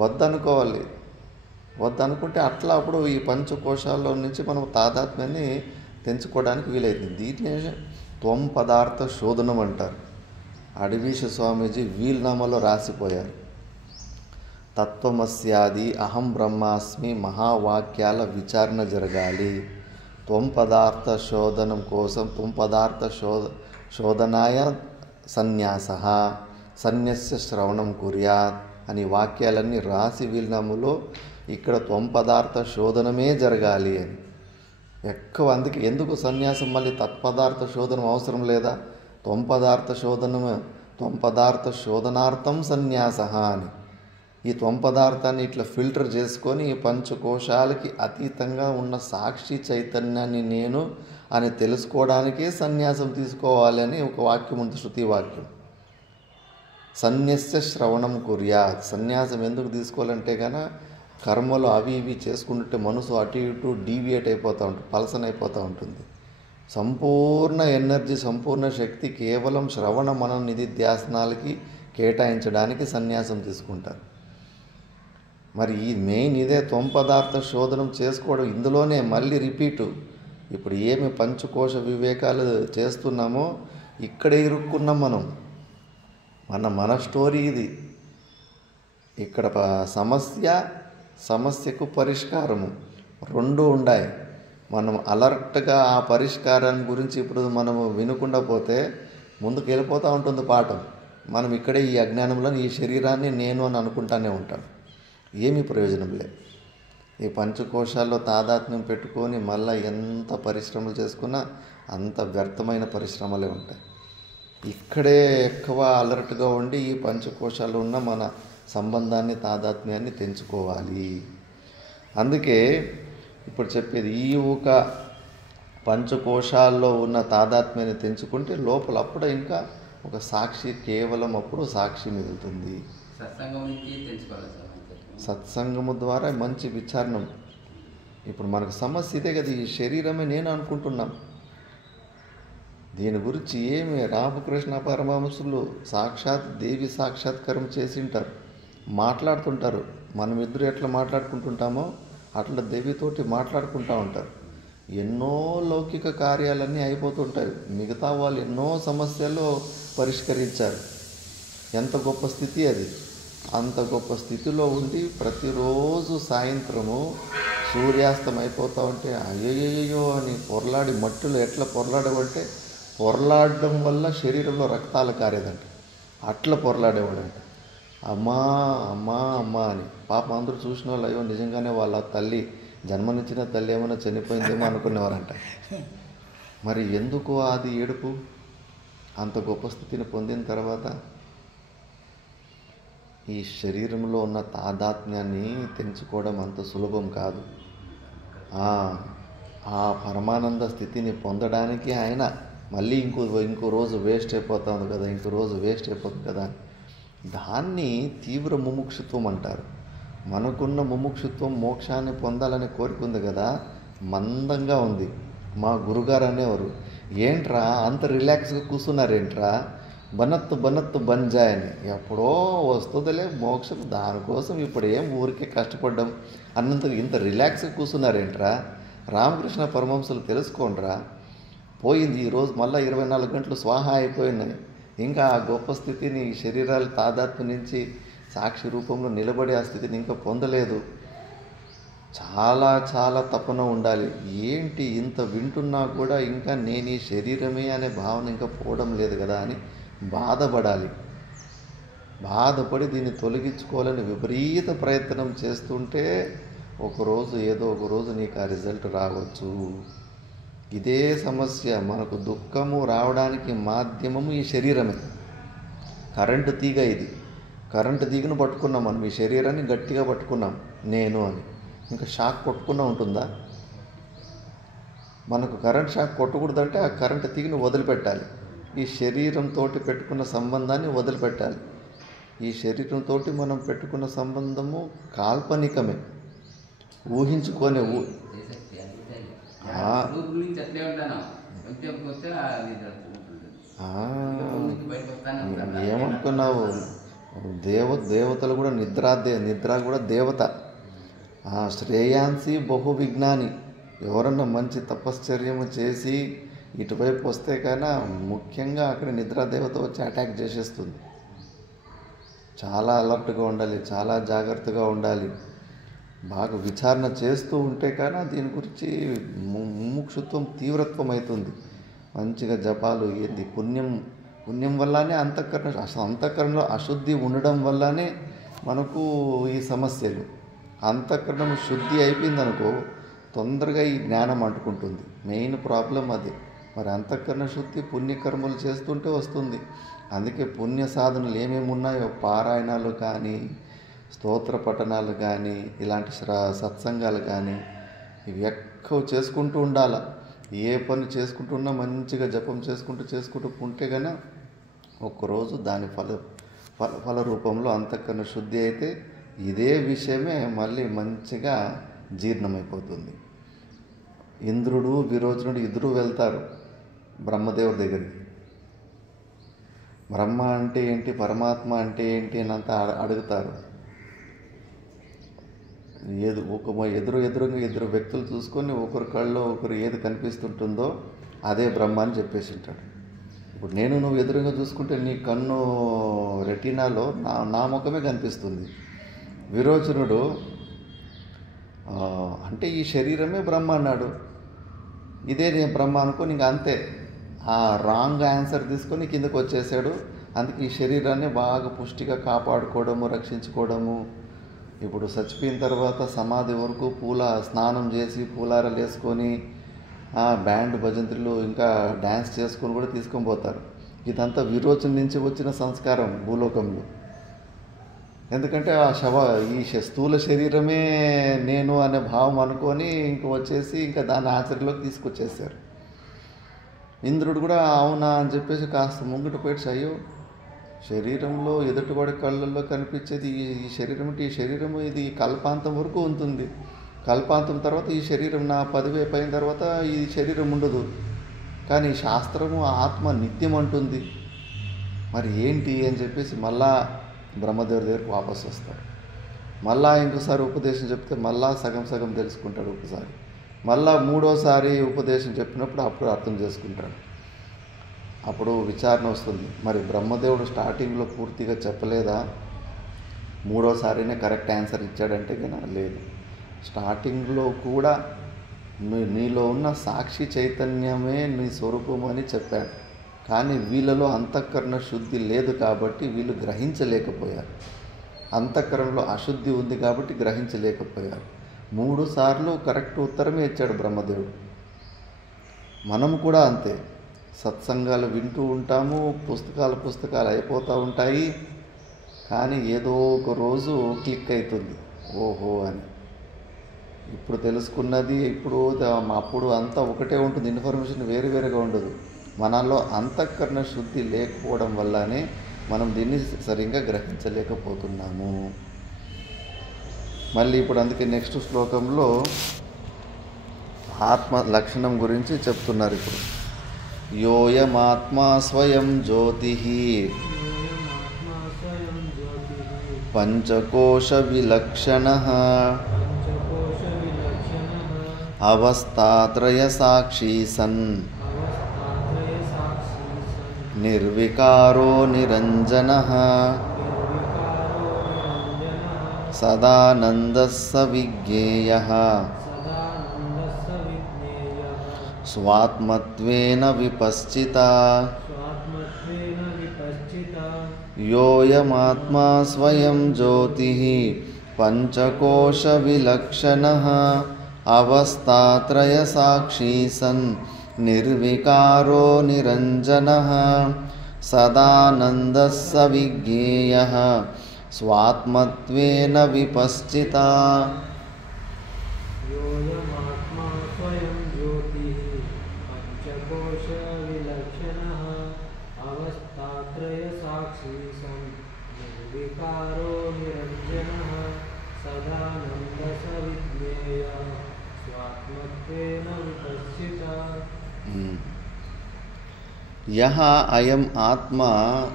వద్దనుకోవాలి. వద్దనుకుంటే అట్లా అప్పుడు ఈ పంచకోశాల్లో నుంచి మనం తాదాత్మ్యాన్ని తెంచుకోవడానికి వీలవుతుంది. దీన్ని త్వం పదార్థ శోధనం అంటారు. అడవీశ స్వామీజీ వీల్నామాలో రాసిపోయారు. తత్వమస్యాది అహం బ్రహ్మాస్మి మహావాక్యాల విచారణ జరగాలి. త్వం పదార్థ శోధనం కోసం త్వం పదార్థ శోధనాయ సన్యాస సన్యస్య శ్రవణం కుర్యాత్ అని వాక్యాలన్నీ రాసి వీల్నాములో ఇక్కడ త్వం పదార్థ శోధనమే జరగాలి అని ఎక్కువ. అందుకే ఎందుకు సన్యాసం? మళ్ళీ తత్పదార్థ శోధనం అవసరం లేదా? త్వం పదార్థ శోధనం త్వం పదార్థ శోధనార్థం సన్యాస అని. ఈ త్వం పదార్థాన్ని ఇట్లా ఫిల్టర్ చేసుకొని ఈ పంచకోశాలకి అతీతంగా ఉన్న సాక్షి చైతన్యాన్ని నేను అని తెలుసుకోవడానికే సన్యాసం తీసుకోవాలి అని ఒక వాక్యం ఉంది, శృతి వాక్యం. సన్యస్య శ్రవణం కుర్యాత్. సన్యాసం ఎందుకు తీసుకోవాలంటే కనుక కర్మలు అవి ఇవి చేసుకుంటుంటే మనసు అటు ఇటు డీవియేట్ అయిపోతూ ఉంటుంది, పలసన అయిపోతూ ఉంటుంది. సంపూర్ణ ఎనర్జీ, సంపూర్ణ శక్తి కేవలం శ్రవణ మన నిధిధ్యాసనాలకి కేటాయించడానికి సన్యాసం తీసుకుంటారు. మరి ఈ మెయిన్ ఇదే త్వం పదార్థ శోధనం చేసుకోవడం. ఇందులోనే మళ్ళీ రిపీటు. ఇప్పుడు ఏమి పంచకోశ వివేకాలు చేస్తున్నామో ఇక్కడే ఇరుక్కున్నాం మనం. మన స్టోరీ ఇది. ఇక్కడ సమస్యకు పరిష్కారము రెండు ఉన్నాయి. మనం అలర్ట్గా ఆ పరిష్కారాన్ని గురించి ఇప్పుడు మనము వినకుండా పోతే ముందుకు వెళ్ళిపోతూ ఉంటుంది పాఠం. మనం ఇక్కడే ఈ అజ్ఞానంలో ఈ శరీరాన్ని నేను అని అనుకుంటానే ఉంటాం. ఏమీ ప్రయోజనం లేదు. ఈ పంచకోశాల్లో తాదాత్మ్యం పెట్టుకొని మళ్ళీ ఎంత పరిశ్రమలు చేసుకున్నా అంత వ్యర్థమైన పరిశ్రమలే ఉంటాయి. ఇక్కడే ఎక్కువ అలర్ట్గా ఉండి ఈ పంచకోశాల్లో ఉన్న మన సంబంధాన్ని, తాదాత్మ్యాన్ని తెంచుకోవాలి. అందుకే ఇప్పుడు చెప్పేది ఈ ఒక పంచకోశాల్లో ఉన్న తాదాత్మ్యాన్ని తెంచుకుంటే లోపల అప్పుడు ఇంకా ఒక సాక్షి, కేవలం అప్పుడు సాక్షి మిగులుతుంది. సత్సంగము ద్వారా మంచి విచారణ. ఇప్పుడు మనకు సమస్య ఇదే కదా, ఈ శరీరమే నేను అనుకుంటున్నాం. దీని గురించి ఏమి రామకృష్ణ పరమహంసులు సాక్షాత్ దేవి సాక్షాత్కారం చేసింటారు, మాట్లాడుతుంటారు. మనమిద్దరు ఎట్లా మాట్లాడుకుంటుంటామో అట్లా దేవితోటి మాట్లాడుకుంటూ ఉంటారు. ఎన్నో లౌకిక కార్యాలన్నీ అయిపోతుంటాయి. మిగతా వాళ్ళు ఎన్నో సమస్యలు పరిష్కరించారు. ఎంత గొప్ప స్థితి అది. అంత గొప్ప స్థితిలో ఉండి ప్రతిరోజు సాయంత్రము సూర్యాస్తం అయిపోతూ ఉంటే అయ్యయ్యో అని పొరలాడి మట్టిలో ఎట్లా పొరలాడేవంటే పొరలాడడం వల్ల శరీరంలో రక్తాలు కారేదంట. అట్లా పొరలాడేవాడంట. అమ్మా అమ్మా అమ్మా అని. పాప అందరూ చూసిన వాళ్ళు అయ్యో నిజంగానే వాళ్ళ తల్లి, జన్మనిచ్చిన తల్లి ఏమైనా చనిపోయిందేమో అనుకునేవారంట. మరి ఎందుకు అది ఏడుపు? అంత గొప్ప స్థితిని పొందిన తర్వాత ఈ శరీరంలో ఉన్న తాదాత్మ్యాన్ని తెంచుకోవడం అంత సులభం కాదు. ఆ పరమానంద స్థితిని పొందడానికి ఆయన మళ్ళీ ఇంకో రోజు వేస్ట్ అయిపోతుంది కదా, ఇంకో రోజు వేస్ట్ అయిపోతుంది కదా. దాన్ని తీవ్ర ముముక్షుత్వం అంటారు. మనకున్న ముముక్షుత్వం మోక్షాన్ని పొందాలని కోరిక ఉంది కదా, మందంగా ఉంది. మా గురుగారు అనేవారు, ఏంట్రా అంత రిలాక్స్గా కూర్చున్నారేంట్రా, బనత్తు బంజాయ్ అని. ఎప్పుడో వస్తుందిలే మోక్షం, దానికోసం ఇప్పుడు ఏం ఊరికే కష్టపడ్డాం అన్నంతగా ఇంత రిలాక్స్గా కూర్చున్నారేంట్రా. రామకృష్ణ పరమహంసలు తెలుసుకోండిరా, పోయింది ఈరోజు మళ్ళీ 24 గంటలు స్వాహా అయిపోయినాయి. ఇంకా ఆ గొప్ప స్థితిని శరీరాల తాదాత్మ్యం నుంచి సాక్షి రూపంలో నిలబడి ఆ స్థితిని ఇంకా పొందలేదు. చాలా చాలా తపన ఉండాలి. ఏంటి ఇంత వింటున్నా కూడా ఇంకా నేను ఈ శరీరమే అనే భావన ఇంకా పోవడం లేదు కదా అని బాధపడాలి. బాధపడి దీన్ని తొలగించుకోవాలని విపరీత ప్రయత్నం చేస్తుంటే ఒకరోజు ఏదో ఒకరోజు నీకు ఆ రిజల్ట్ రావచ్చు. ఇదే సమస్య. మనకు దుఃఖము రావడానికి మాధ్యమము ఈ శరీరమే. కరెంటు తీగ ఇది. కరెంటు తీగను పట్టుకున్నాం మనం, ఈ శరీరాన్ని గట్టిగా పట్టుకున్నాం నేను అని. ఇంకా షాక్ కొట్టుకున్నా ఉంటుందా? మనకు కరెంట్ షాక్ కొట్టకూడదంటే ఆ కరెంటు తీగను వదిలిపెట్టాలి. ఈ శరీరంతో పెట్టుకున్న సంబంధాన్ని వదిలిపెట్టాలి. ఈ శరీరంతో మనం పెట్టుకున్న సంబంధము కాల్పనికమే, ఊహించుకొని ఏమనుకున్నావు? దేవతలు కూడా నిద్ర కూడా దేవత. శ్రేయాంసి బహు విజ్ఞాని. ఎవరన్నా మంచి తపశ్చర్యము చేసి ఇటువైపు వస్తే కన్నా ముఖ్యంగా అక్కడ నిద్రాదేవత వచ్చి అటాక్ చేసేస్తుంది. చాలా అలర్ట్గా ఉండాలి, చాలా జాగ్రత్తగా ఉండాలి. బాగా విచారణ చేస్తూ ఉంటే కానీ దీని గురించి ముముక్షుత్వం తీవ్రత్వం అవుతుంది. మంచిగా జపాలు ఏంది పుణ్యం వల్లనే అంతఃకరణలో అశుద్ధి ఉండడం వల్లనే మనకు ఈ సమస్యలు. అంతఃకరణం శుద్ధి అయిపోయిందనుకో తొందరగా ఈ జ్ఞానం అంటుకుంటుంది. మెయిన్ ప్రాబ్లం అది. మరి అంతఃకరణ శుద్ధి పుణ్యకర్మలు చేస్తుంటే వస్తుంది. అందుకే పుణ్య సాధనలు ఏమేమి ఉన్నాయో, పారాయణాలు కానీ, స్తోత్ర పఠనాలు కానీ, ఇలాంటి సత్సంగాలు కానీ, ఇవి ఎక్కువ చేసుకుంటూ ఉండాలి. ఏ పని చేసుకుంటున్నా మంచిగా జపం చేసుకుంటూ ఉంటే కన్నా ఒక్కరోజు దాని ఫల రూపంలో అంతఃకరణ శుద్ధి అయితే ఇదే విషయమే మళ్ళీ మంచిగా జీర్ణమైపోతుంది. ఇంద్రుడు విరోచనుడు ఇద్దరు వెళ్తారు బ్రహ్మదేవుడి దగ్గరికి. బ్రహ్మ అంటే ఏంటి, పరమాత్మ అంటే ఏంటి అని అంతా అడుగుతారు. ఎదురుగా ఇద్దరు వ్యక్తులు చూసుకొని ఒకరి కళ్ళలో ఒకరు ఏది కనిపిస్తుంటుందో అదే బ్రహ్మ అని చెప్పేసి ఉంటాడు. ఇప్పుడు నువ్వు ఎదురుగా చూసుకుంటే నీ కన్ను రెటీనాలో నా ముఖమే కనిపిస్తుంది. విరోచనుడు అంటే ఈ శరీరమే బ్రహ్మ అన్నాడు, ఇదే నేను బ్రహ్మ అనుకోని ఇంకా అంతే, ఆ రాంగ్ ఆన్సర్ తీసుకొని కిందకు వచ్చేసాడు. అందుకే ఈ శరీరాన్ని బాగా పుష్టిగా కాపాడుకోవడము, రక్షించుకోవడము. ఇప్పుడు చచ్చిపోయిన తర్వాత సమాధి వరకు స్నానం చేసి పూలారాలు వేసుకొని బ్యాండ్ భజంత్రులు ఇంకా డ్యాన్స్ చేసుకొని కూడా తీసుకొని పోతారు. ఇదంతా విరోచన నుంచి వచ్చిన సంస్కారం భూలోకంలో. ఎందుకంటే ఈ స్థూల శరీరమే నేను అనే భావం అనుకొని ఇంక వచ్చేసి ఇంకా దాన్ని ఆచరణలోకి తీసుకొచ్చేసారు. ఇంద్రుడు కూడా అవునా అని చెప్పేసి కాస్త ముంగిట పోయి, అయ్యో శరీరంలో ఎదుటివాడి కళ్ళల్లో కనిపించేది ఈ శరీరం అంటే ఈ శరీరము ఇది కల్పాంతం వరకు ఉంటుంది. కల్పాంతం తర్వాత ఈ శరీరం నా పదవి అయిపోయిన తర్వాత ఈ శరీరం ఉండదు. కానీ శాస్త్రము ఆత్మ నిత్యం అంటుంది. మరి ఏంటి అని చెప్పేసి మళ్ళా బ్రహ్మదేవుడి దగ్గరికి వాపసు వస్తాడు. మళ్ళా ఇంకోసారి ఉపదేశం చెప్తే మళ్ళా సగం తెలుసుకుంటాడు. ఒకసారి మళ్ళా మూడోసారి ఉపదేశం చెప్పినప్పుడు అప్పుడు అర్థం చేసుకుంటాడు. అప్పుడు విచారణ వస్తుంది, మరి బ్రహ్మదేవుడు స్టార్టింగ్లో పూర్తిగా చెప్పలేదా, మూడోసారినే కరెక్ట్ ఆన్సర్ ఇచ్చాడంటే కన్నా లేదు. స్టార్టింగ్లో కూడా నీలో ఉన్న సాక్షి చైతన్యమే నీ స్వరూపం అని చెప్పాడు. కానీ వీళ్ళలో అంతఃకరణ శుద్ధి లేదు కాబట్టి వీళ్ళు గ్రహించలేకపోయారు. అంతఃకరణలో అశుద్ధి ఉంది కాబట్టి గ్రహించలేకపోయారు. 3 సార్లు కరెక్ట్ ఉత్తరమే ఇచ్చాడు బ్రహ్మదేవుడు. మనం కూడా అంతే, సత్సంగాలు వింటూ ఉంటాము, పుస్తకాలు అయిపోతూ ఉంటాయి. కానీ ఏదో ఒక రోజు క్లిక్ అవుతుంది, ఓహో అని. ఇప్పుడు తెలుసుకున్నది అప్పుడు అంతా ఒకటే ఉంటుంది, ఇన్ఫర్మేషన్ వేరుగా ఉండదు. మనలో అంతఃకరణ శుద్ధి లేకపోవడం వల్లనే మనం దీన్ని సరిగ్గా గ్రహించలేకపోతున్నాము. మళ్ళీ ఇప్పుడు అందుకే నెక్స్ట్ శ్లోకంలో ఆత్మ లక్షణం గురించి చెప్తున్నారు. ఇప్పుడు యోయమాత్మా స్వయం జ్యోతి పంచకోశ విలక్షణ అవస్థాత్రయ సాక్షి సన్ నిర్వికారో నిరంజనః సదానందః సవిజ్ఞేయః స్వాత్మత్వేన విపశ్చితా యోయమాత్మా స్వయం జ్యోతిః పంచకోశ విలక్షణః అవస్థాత్రయ సాక్షి సన్ నిర్వికారో నిరంజనః సదానందః సవిజ్ఞేయః స్వాత్మత్వేన విపశ్చితా. యోయమాత్మా స్వయం జ్యోతిః పంచకోశ విలక్షణః అవస్థాత్రయ సాక్షి సన్ నిర్వికారో నిరంజనః సదానందః సవిజ్ఞేయః స్వాత్మత్వేన విపశ్చితా. యహ అయం ఆత్మ,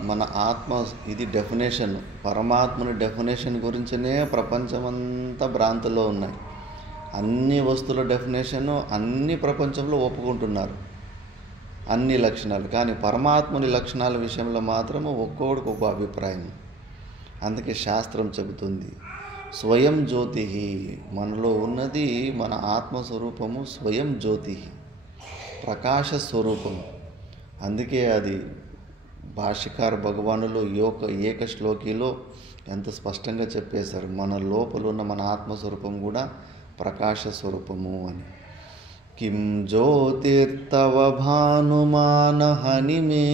మన ఆత్మ, ఇది డెఫినేషన్. పరమాత్మని డెఫినేషన్ గురించినే ప్రపంచమంతా భ్రాంతిలో ఉన్నాయి. అన్ని వస్తువుల డెఫినేషను అన్ని ప్రపంచంలో ఒప్పుకుంటున్నారు, అన్ని లక్షణాలు. కానీ పరమాత్మని లక్షణాల విషయంలో మాత్రము ఒక్కొక్కడికి ఒక అభిప్రాయం. అందుకే శాస్త్రం చెబుతుంది స్వయం జ్యోతి, మనలో ఉన్నది మన ఆత్మస్వరూపము స్వయం జ్యోతి, ప్రకాశ స్వరూపము. అందుకే అది భాష్యకార భగవానులు ఏక శ్లోకిలో ఎంత స్పష్టంగా చెప్పేశారు, మన లోపల ఉన్న మన ఆత్మస్వరూపం కూడా ప్రకాశ స్వరూపము అని. కిం జ్యోతిర్తవ భానుమానహని మే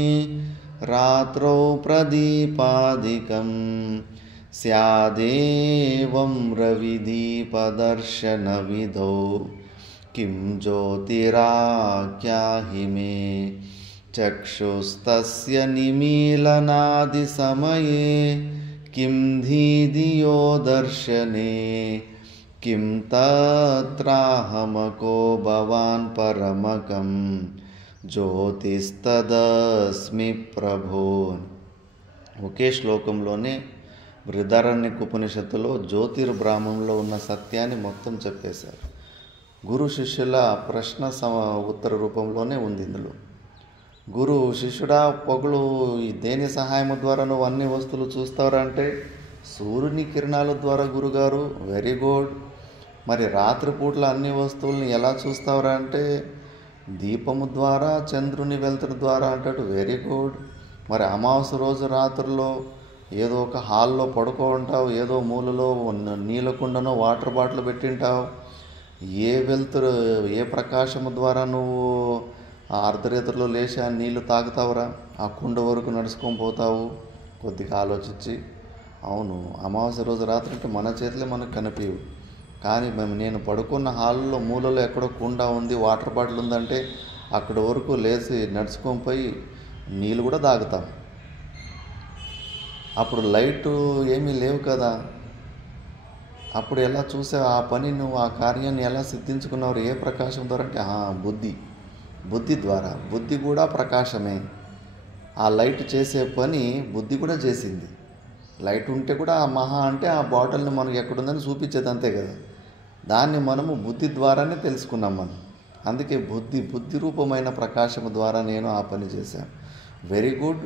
రాత్రౌ ప్రదీపాదికం స్యాదేవం రవిదీపదర్శన విధౌ కిం జ్యోతిరాఖ్యాహి మే చక్షుస్తస్య నిమీలనాది సమయే కిం ధీధియో దర్శనే కిం తత్రాహమకో భవాన్ పరమకం జ్యోతిస్తదస్మి ప్రభో. ఒకే శ్లోకంలోనే బృహదారణ్యకోపనిషత్తులో జ్యోతిర్బ్రాహ్మణంలో ఉన్న సత్యాన్ని మొత్తం చెప్పేశారు. గురు శిష్యుల ప్రశ్న ఉత్తర రూపంలోనే ఉంది ఇందులో. గురు శిష్యుడా, పొగలు దేని సహాయం ద్వారా నువ్వు అన్ని వస్తువులు చూస్తావురా అంటే, సూర్యుని కిరణాల ద్వారా గురుగారు. Very good. మరి రాత్రిపూట్ల అన్ని వస్తువుల్ని ఎలా చూస్తావురా అంటే, దీపము ద్వారా, చంద్రుని వెలుతురు ద్వారా అంటాడు. Very good. మరి అమావాస్య రోజు రాత్రుల్లో ఏదో ఒక హాల్లో పడుకో ఉంటావు, ఏదో మూలలో నీళ్ళకుండనో వాటర్ బాటిల్ పెట్టింటావు. ఏ వెలుతురు, ఏ ప్రకాశము ద్వారా నువ్వు ఆ అర్ధరేతుల్లో లేచి ఆ నీళ్లు తాగుతావురా? ఆ కుండ వరకు నడుచుకొని పోతావు. కొద్దిగా ఆలోచించి. అవును, అమావాస్య రోజు రాత్రి అంటే మన చేతిలో మనకు కనిపించవు. కానీ నేను పడుకున్న హాల్లో మూలలో ఎక్కడో కుండ ఉంది, వాటర్ బాటిల్ ఉందంటే అక్కడి వరకు లేచి నడుచుకొని పోయి నీళ్ళు కూడా తాగుతాం. అప్పుడు లైటు ఏమీ లేవు కదా. అప్పుడు ఎలా చూసావు ఆ పని, నువ్వు ఆ కార్యాన్ని ఎలా సిద్ధించుకున్నావు? ఏ ప్రకాశం ద్వారా అంటే బుద్ధి ద్వారా. బుద్ధి కూడా ప్రకాశమే. ఆ లైట్ చేసే పని బుద్ధి కూడా చేసింది. లైట్ ఉంటే కూడా ఆ మహా అంటే ఆ బాటిల్ని మనకు ఎక్కడుందని చూపించేది, అంతే కదా. దాన్ని మనము బుద్ధి ద్వారానే తెలుసుకున్నాం మనం. అందుకే బుద్ధి రూపమైన ప్రకాశము ద్వారా నేను ఆ పని చేశాను. Very good.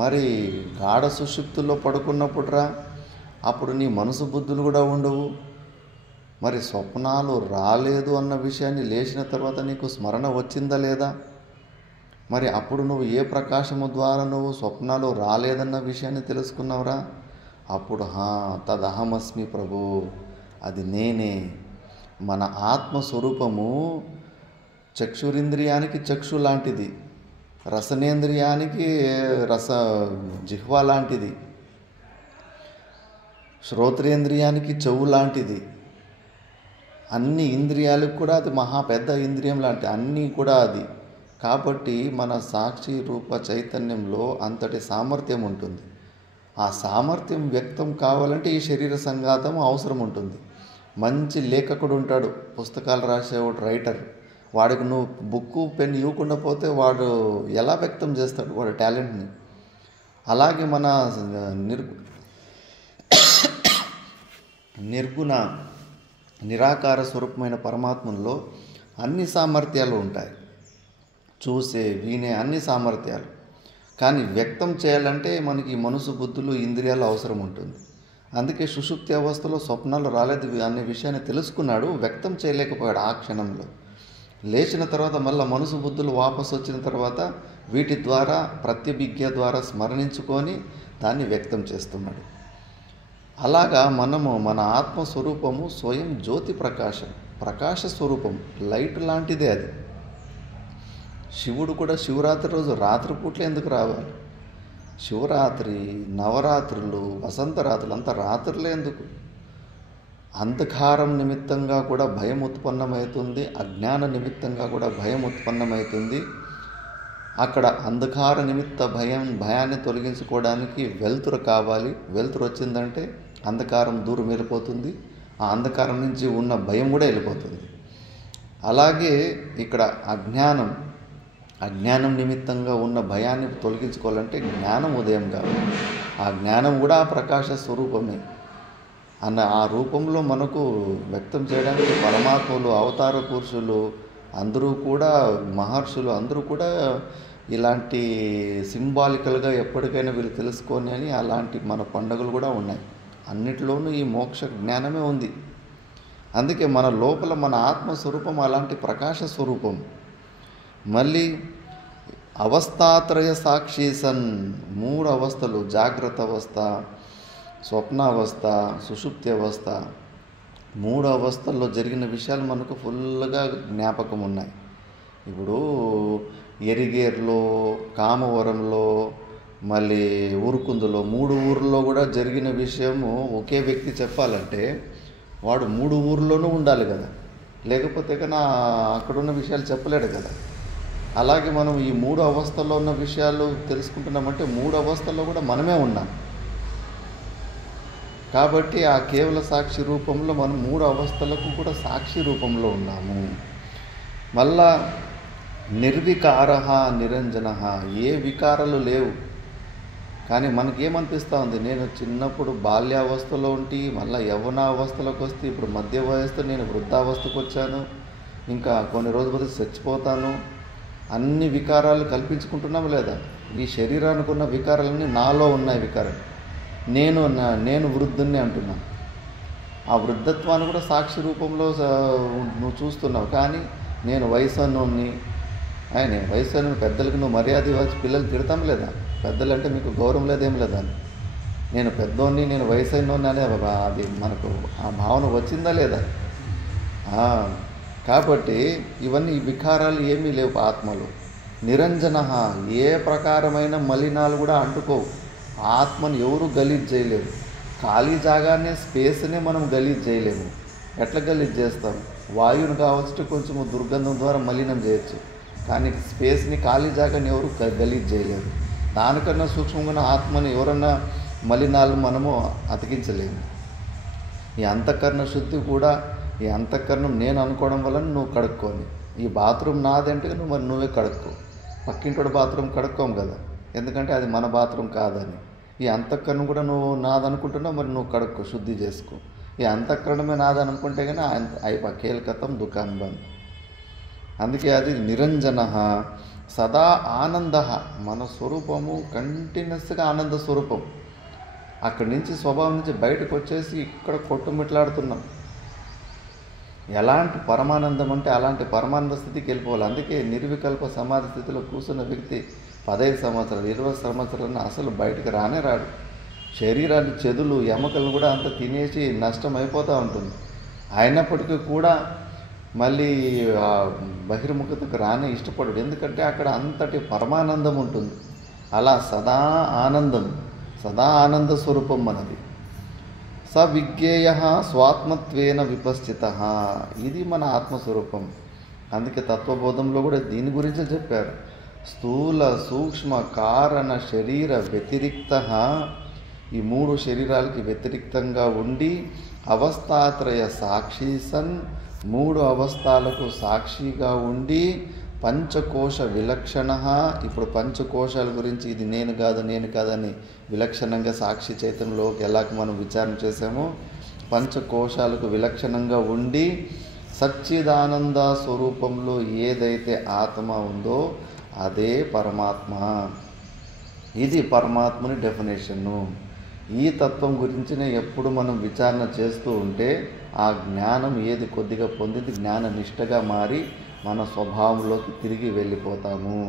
మరి గాఢ సుషుప్తుల్లో పడుకున్నప్పుడు అప్పుడు నీ మనసు బుద్ధులు కూడా ఉండవు. మరి స్వప్నాలు రాలేదు అన్న విషయాన్ని లేచిన తర్వాత నీకు స్మరణ వచ్చిందా లేదా? మరి అప్పుడు నువ్వు ఏ ప్రకాశము ద్వారా నువ్వు స్వప్నాలు రాలేదన్న విషయాన్ని తెలుసుకున్నావురా? అప్పుడు తదహమస్మి ప్రభు, అది నేనే. మన ఆత్మస్వరూపము చక్షురింద్రియానికి చక్షు లాంటిది, రసనేంద్రియానికి జిహ్వ లాంటిది, శ్రోత్రేంద్రియానికి చెవు లాంటిది. అన్ని ఇంద్రియాలకు కూడా అది మహా పెద్ద ఇంద్రియం లాంటిది, అన్నీ కూడా అది. కాబట్టి మన సాక్షి రూప చైతన్యంలో అంతటి సామర్థ్యం ఉంటుంది. ఆ సామర్థ్యం వ్యక్తం కావాలంటే ఈ శరీర సంఘాతం అవసరం ఉంటుంది. మంచి లేఖకుడు ఉంటాడు, పుస్తకాలు రాసేవాడు, రైటర్. వాడికి నువ్వు బుక్కు పెన్ ఇవ్వకుండా పోతే వాడు ఎలా వ్యక్తం చేస్తాడు వాడి టాలెంట్ని? అలాగే మన నిర్గుణ నిరాకార స్వరూపమైన పరమాత్మలో అన్ని సామర్థ్యాలు ఉంటాయి. చూసే, వినే అన్ని సామర్థ్యాలు. కానీ వ్యక్తం చేయాలంటే మనకి మనసు, బుద్ధులు, ఇంద్రియాలు అవసరం ఉంటుంది. అందుకే సుషుప్తి అవస్థలో స్వప్నాలు రాలేదు అనే విషయాన్ని తెలుసుకున్నాడు, వ్యక్తం చేయలేకపోయాడు ఆ క్షణంలో. లేచిన తర్వాత మళ్ళీ మనసు, బుద్ధులు వాపసు వచ్చిన తర్వాత వీటి ద్వారా ప్రత్యభిజ్ఞ ద్వారా స్మరణించుకొని దాన్ని వ్యక్తం చేస్తున్నాడు. అలాగా మనము మన ఆత్మస్వరూపము స్వయం జ్యోతి ప్రకాశ స్వరూపం, లైట్ లాంటిదే అది. శివుడు కూడా శివరాత్రి రోజు రాత్రిపూట్లే ఎందుకు రావాలి? శివరాత్రి, నవరాత్రులు, వసంతరాత్రులు అంత రాత్రులే ఎందుకు? అంధకారం నిమిత్తంగా కూడా భయం ఉత్పన్నమవుతుంది, అజ్ఞాన నిమిత్తంగా కూడా భయం ఉత్పన్నమవుతుంది. అక్కడ అంధకార నిమిత్త భయాన్ని తొలగించుకోవడానికి వెలుతురు కావాలి. వెలుతురు వచ్చిందంటే అంధకారం దూరం వెళ్ళిపోతుంది, ఆ అంధకారం నుంచి ఉన్న భయం కూడా వెళ్ళిపోతుంది. అలాగే ఇక్కడ అజ్ఞానం నిమిత్తంగా ఉన్న భయాన్ని తొలగించుకోవాలంటే జ్ఞానం ఉదయం కావాలి. ఆ జ్ఞానం కూడా ప్రకాశ స్వరూపమే అన్న ఆ రూపంలో మనకు వ్యక్తం చేయడానికి పరమాత్మలు, అవతార పురుషులు అందరూ కూడా, మహర్షులు అందరూ కూడా ఇలాంటి సింబాలికల్గా ఎప్పటికైనా వీళ్ళు తెలుసుకొని అని అలాంటి మన పండుగలు కూడా ఉన్నాయి. అన్నిటిలోనూ ఈ మోక్ష జ్ఞానమే ఉంది. అందుకే మన లోపల మన ఆత్మస్వరూపం అలాంటి ప్రకాశ స్వరూపం. మళ్ళీ అవస్థాత్రయ సాక్షి సన్, 3 అవస్థలు, జాగ్రత్త అవస్థ, స్వప్నావస్థ, సుషుప్తి అవస్థ, మూడు అవస్థల్లో జరిగిన విషయాలు మనకు ఫుల్గా జ్ఞాపకం ఉన్నాయి. ఇప్పుడు ఎరిగేరులో, కామవరంలో, మళ్ళీ ఊరుకుందులో, 3 ఊర్లో కూడా జరిగిన విషయము ఒకే వ్యక్తి చెప్పాలంటే వాడు 3 ఊర్లోనూ ఉండాలి కదా, లేకపోతే కన్నా అక్కడున్న విషయాలు చెప్పలేడు కదా. అలాగే మనం ఈ 3 అవస్థల్లో ఉన్న విషయాలు తెలుసుకుంటున్నామంటే 3 అవస్థల్లో కూడా మనమే ఉన్నాం. కాబట్టి ఆ కేవల సాక్షి రూపంలో మనం 3 అవస్థలకు కూడా సాక్షి రూపంలో ఉన్నాము. మళ్ళా నిర్వికారః నిరంజనః, ఏ వికారాలు లేవు. కానీ మనకేమనిపిస్తూ ఉంది, నేను చిన్నప్పుడు బాల్యావస్థలో ఉండి మళ్ళీ యవ్వనావస్థలోకి వస్తే ఇప్పుడు మధ్య వయస్సుతో నేను వృద్ధావస్థకు వచ్చాను, ఇంకా కొన్ని రోజుల బదులు చచ్చిపోతాను, అన్ని వికారాలు కల్పించుకుంటున్నాము లేదా? ఈ శరీరానికి ఉన్న వికారాలన్నీ నాలో ఉన్నాయి వికారాలు. నేను వృద్ధుణ్ణి అంటున్నాను. ఆ వృద్ధత్వాన్ని కూడా సాక్షి రూపంలో నువ్వు చూస్తున్నావు. కానీ నేను వయసుని, నేను వయసు పెద్దలకు నువ్వు మర్యాద ఇవ్వాల్సి, పిల్లలు తిడతాం లేదా? పెద్దలు అంటే మీకు గౌరవం లేదేం లేదా? నేను పెద్దోని, నేను వయసైనోని అనే అది మనకు ఆ భావన వచ్చిందా లేదా? కాబట్టి ఇవన్నీ వికారాలు ఏమీ లేవు ఆత్మలో. నిరంజనః, ఏ ప్రకారమైన మలినాలు కూడా అంటుకోవు. ఆత్మను ఎవరు గలీజ్ చేయలేరు. ఖాళీ జాగానే, స్పేస్నే మనం గలీజ్ చేయలేము. ఎట్లా గలీజ్ చేస్తాం? వాయువుని కావచ్చు కొంచెం దుర్గంధం ద్వారా మలినం చేయొచ్చు, కానీ స్పేస్ని, ఖాళీ జాగాని ఎవరు గలీజ్ చేయలేరు. దానికన్నా సూక్ష్మంగా ఆత్మని ఎవరన్నా మలినాలు మనము అతికించలేము. ఈ అంతఃకరణ శుద్ధి కూడా, ఈ అంతఃకరణం నేను అనుకోవడం వలన నువ్వు కడుక్కోని, ఈ బాత్రూమ్ నాదంటే నువ్వే కడుక్కో. పక్కింటోడు బాత్రూమ్ కడుక్కోం కదా, ఎందుకంటే అది మన బాత్రూమ్ కాదని. ఈ అంతఃకరణం కూడా నువ్వు నాదనుకుంటున్నావు, మరి నువ్వు కడుక్కో, శుద్ధి చేసుకో. ఈ అంతఃకరణమే నాదనుకుంటే కానీ అయిపో కేల్కతం దుకాన్ బంద్. అందుకే అది నిరంజనః సదా ఆనంద. మన స్వరూపము కంటిన్యూస్గా ఆనంద స్వరూపం. అక్కడి నుంచి స్వభావం నుంచి బయటకు వచ్చేసి ఇక్కడ కొట్టుమిట్లాడుతున్నాం. ఎలాంటి పరమానందం అంటే అలాంటి పరమానంద స్థితికి వెళ్ళిపోవాలి. అందుకే నిర్వికల్ప సమాధి స్థితిలో కూర్చున్న వ్యక్తి 15 సంవత్సరాలు 20 సంవత్సరాలను అసలు బయటకు రాడు. శరీరాన్ని, చెదులు, ఎముకలను కూడా అంత తినేసి నష్టం అయిపోతూ ఉంటుంది. అయినప్పటికీ కూడా మళ్ళీ బహిర్ముఖతకు రానే ఇష్టపడడు, ఎందుకంటే అక్కడ అంతటి పరమానందం ఉంటుంది. అలా సదా ఆనంద స్వరూపం మనది. సవిజ్ఞేయ స్వాత్మత్వేన విపశ్చిత, ఇది మన ఆత్మస్వరూపం. అందుకే తత్వబోధంలో కూడా దీని గురించే చెప్పారు. స్థూల సూక్ష్మ కారణ శరీర వ్యతిరిక్త, ఈ 3 శరీరాలకి వ్యతిరిక్తంగా ఉండి అవస్థాత్రయ సాక్షి సన్, 3 అవస్థలకు సాక్షిగా ఉండి పంచకోశ విలక్షణ. ఇప్పుడు పంచకోశాల గురించి ఇది నేను కాదని విలక్షణంగా సాక్షి చైతన్యంలోకి ఎలాగ మనం విచారణ చేసామో, పంచకోశాలకు విలక్షణంగా ఉండి సచ్చిదానంద స్వరూపంలో ఏదైతే ఆత్మ ఉందో అదే పరమాత్మ. ఇది పరమాత్మని డెఫినేషను. ఈ తత్వం గురించినే ఎప్పుడు మనం విచారణ చేస్తూ ఉంటే ఆ జ్ఞానం ఏది కొద్దిగా పొందింది జ్ఞాన నిష్టగా మారి మన స్వభావంలోకి తిరిగి వెళ్ళిపోతాము.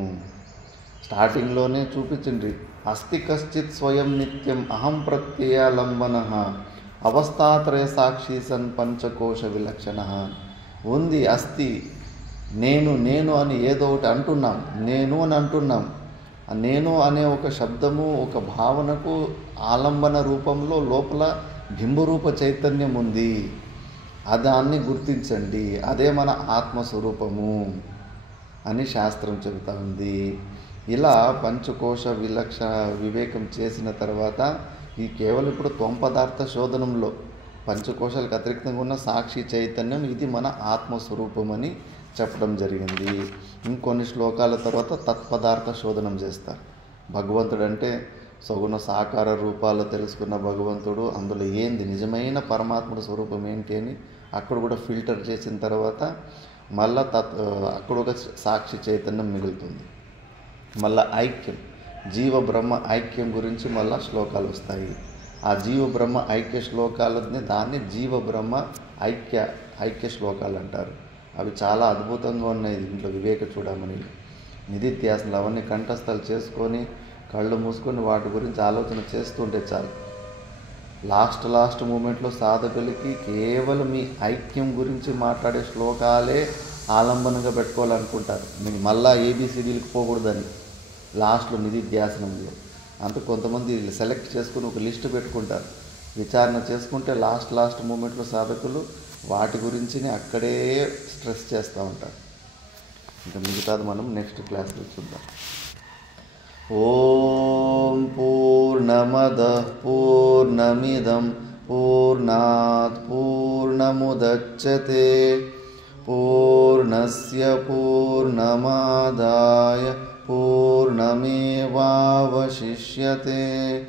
స్టార్టింగ్లోనే చూపించండి, అస్తి కశ్చిత్ స్వయం నిత్యం అహం ప్రత్యయాలంబన అవస్థాత్రయ సాక్షి సన్ పంచకోశ విలక్షణ. ఉంది, అస్తి, నేను అని ఏదో ఒకటి అంటున్నాం, నేను అనే ఒక శబ్దము, ఒక భావనకు ఆలంబన రూపంలో లోపల బింబరూప చైతన్యం ఉంది. దాన్ని గుర్తించండి, అదే మన ఆత్మస్వరూపము అని శాస్త్రం చెబుతా ఉంది. ఇలా పంచకోశ వివేకం చేసిన తర్వాత ఈ కేవలం ఇప్పుడు త్వంపదార్థ శోధనంలో పంచకోశాలకు అతిరిక్తంగా ఉన్న సాక్షి చైతన్యం ఇది మన ఆత్మస్వరూపం అని చెప్పడం జరిగింది. ఇంకొన్ని శ్లోకాల తర్వాత తత్పదార్థ శోధనం చేస్తారు. భగవంతుడు అంటే సగుణ సాకార రూపాల్లో తెలుసుకున్న భగవంతుడు, అందులో ఏంది నిజమైన పరమాత్ముడు స్వరూపం ఏంటి అని అక్కడ కూడా ఫిల్టర్ చేసిన తర్వాత మళ్ళా అక్కడ ఒక సాక్షి చైతన్యం మిగులుతుంది. మళ్ళా ఐక్యం, జీవ బ్రహ్మ ఐక్యం గురించి మళ్ళా శ్లోకాలు వస్తాయి. ఆ జీవ బ్రహ్మ ఐక్య శ్లోకాలని దాన్ని జీవ బ్రహ్మ ఐక్య శ్లోకాలు అంటారు. అవి చాలా అద్భుతంగా ఉన్నాయి. దీంట్లో వివేక చూడమని నిధిధ్యాసనలు అవన్నీ కంఠస్థాలు చేసుకొని కళ్ళు మూసుకొని వాటి గురించి ఆలోచన చేస్తుంటే చాలు. లాస్ట్ మూమెంట్లో సాధకులకి కేవలం మీ ఐక్యం గురించి మాట్లాడే శ్లోకాలే ఆలంబనంగా పెట్టుకోవాలనుకుంటారు. మీకు మళ్ళా ఏబిసిడీలకు పోకూడదని లాస్ట్లో నిధిధ్యాసనంలో. అంత కొంతమంది సెలెక్ట్ చేసుకుని ఒక లిస్టు పెట్టుకుంటారు. విచారణ చేసుకుంటే లాస్ట్ మూమెంట్లో సాధకులు వాటి గురించి అక్కడే స్ట్రెస్ చేస్తూ ఉంటారు. ఇంకా మిగతాది మనం నెక్స్ట్ క్లాస్లో చూద్దాం. ఓం పూర్ణమదః పూర్ణమిదం పూర్ణాత్ పూర్ణముదచ్యతే పూర్ణస్య పూర్ణమాదాయ పూర్ణమేవావశిష్యతే.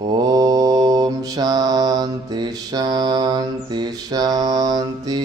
ఓం శాంతి శాంతి శాంతి.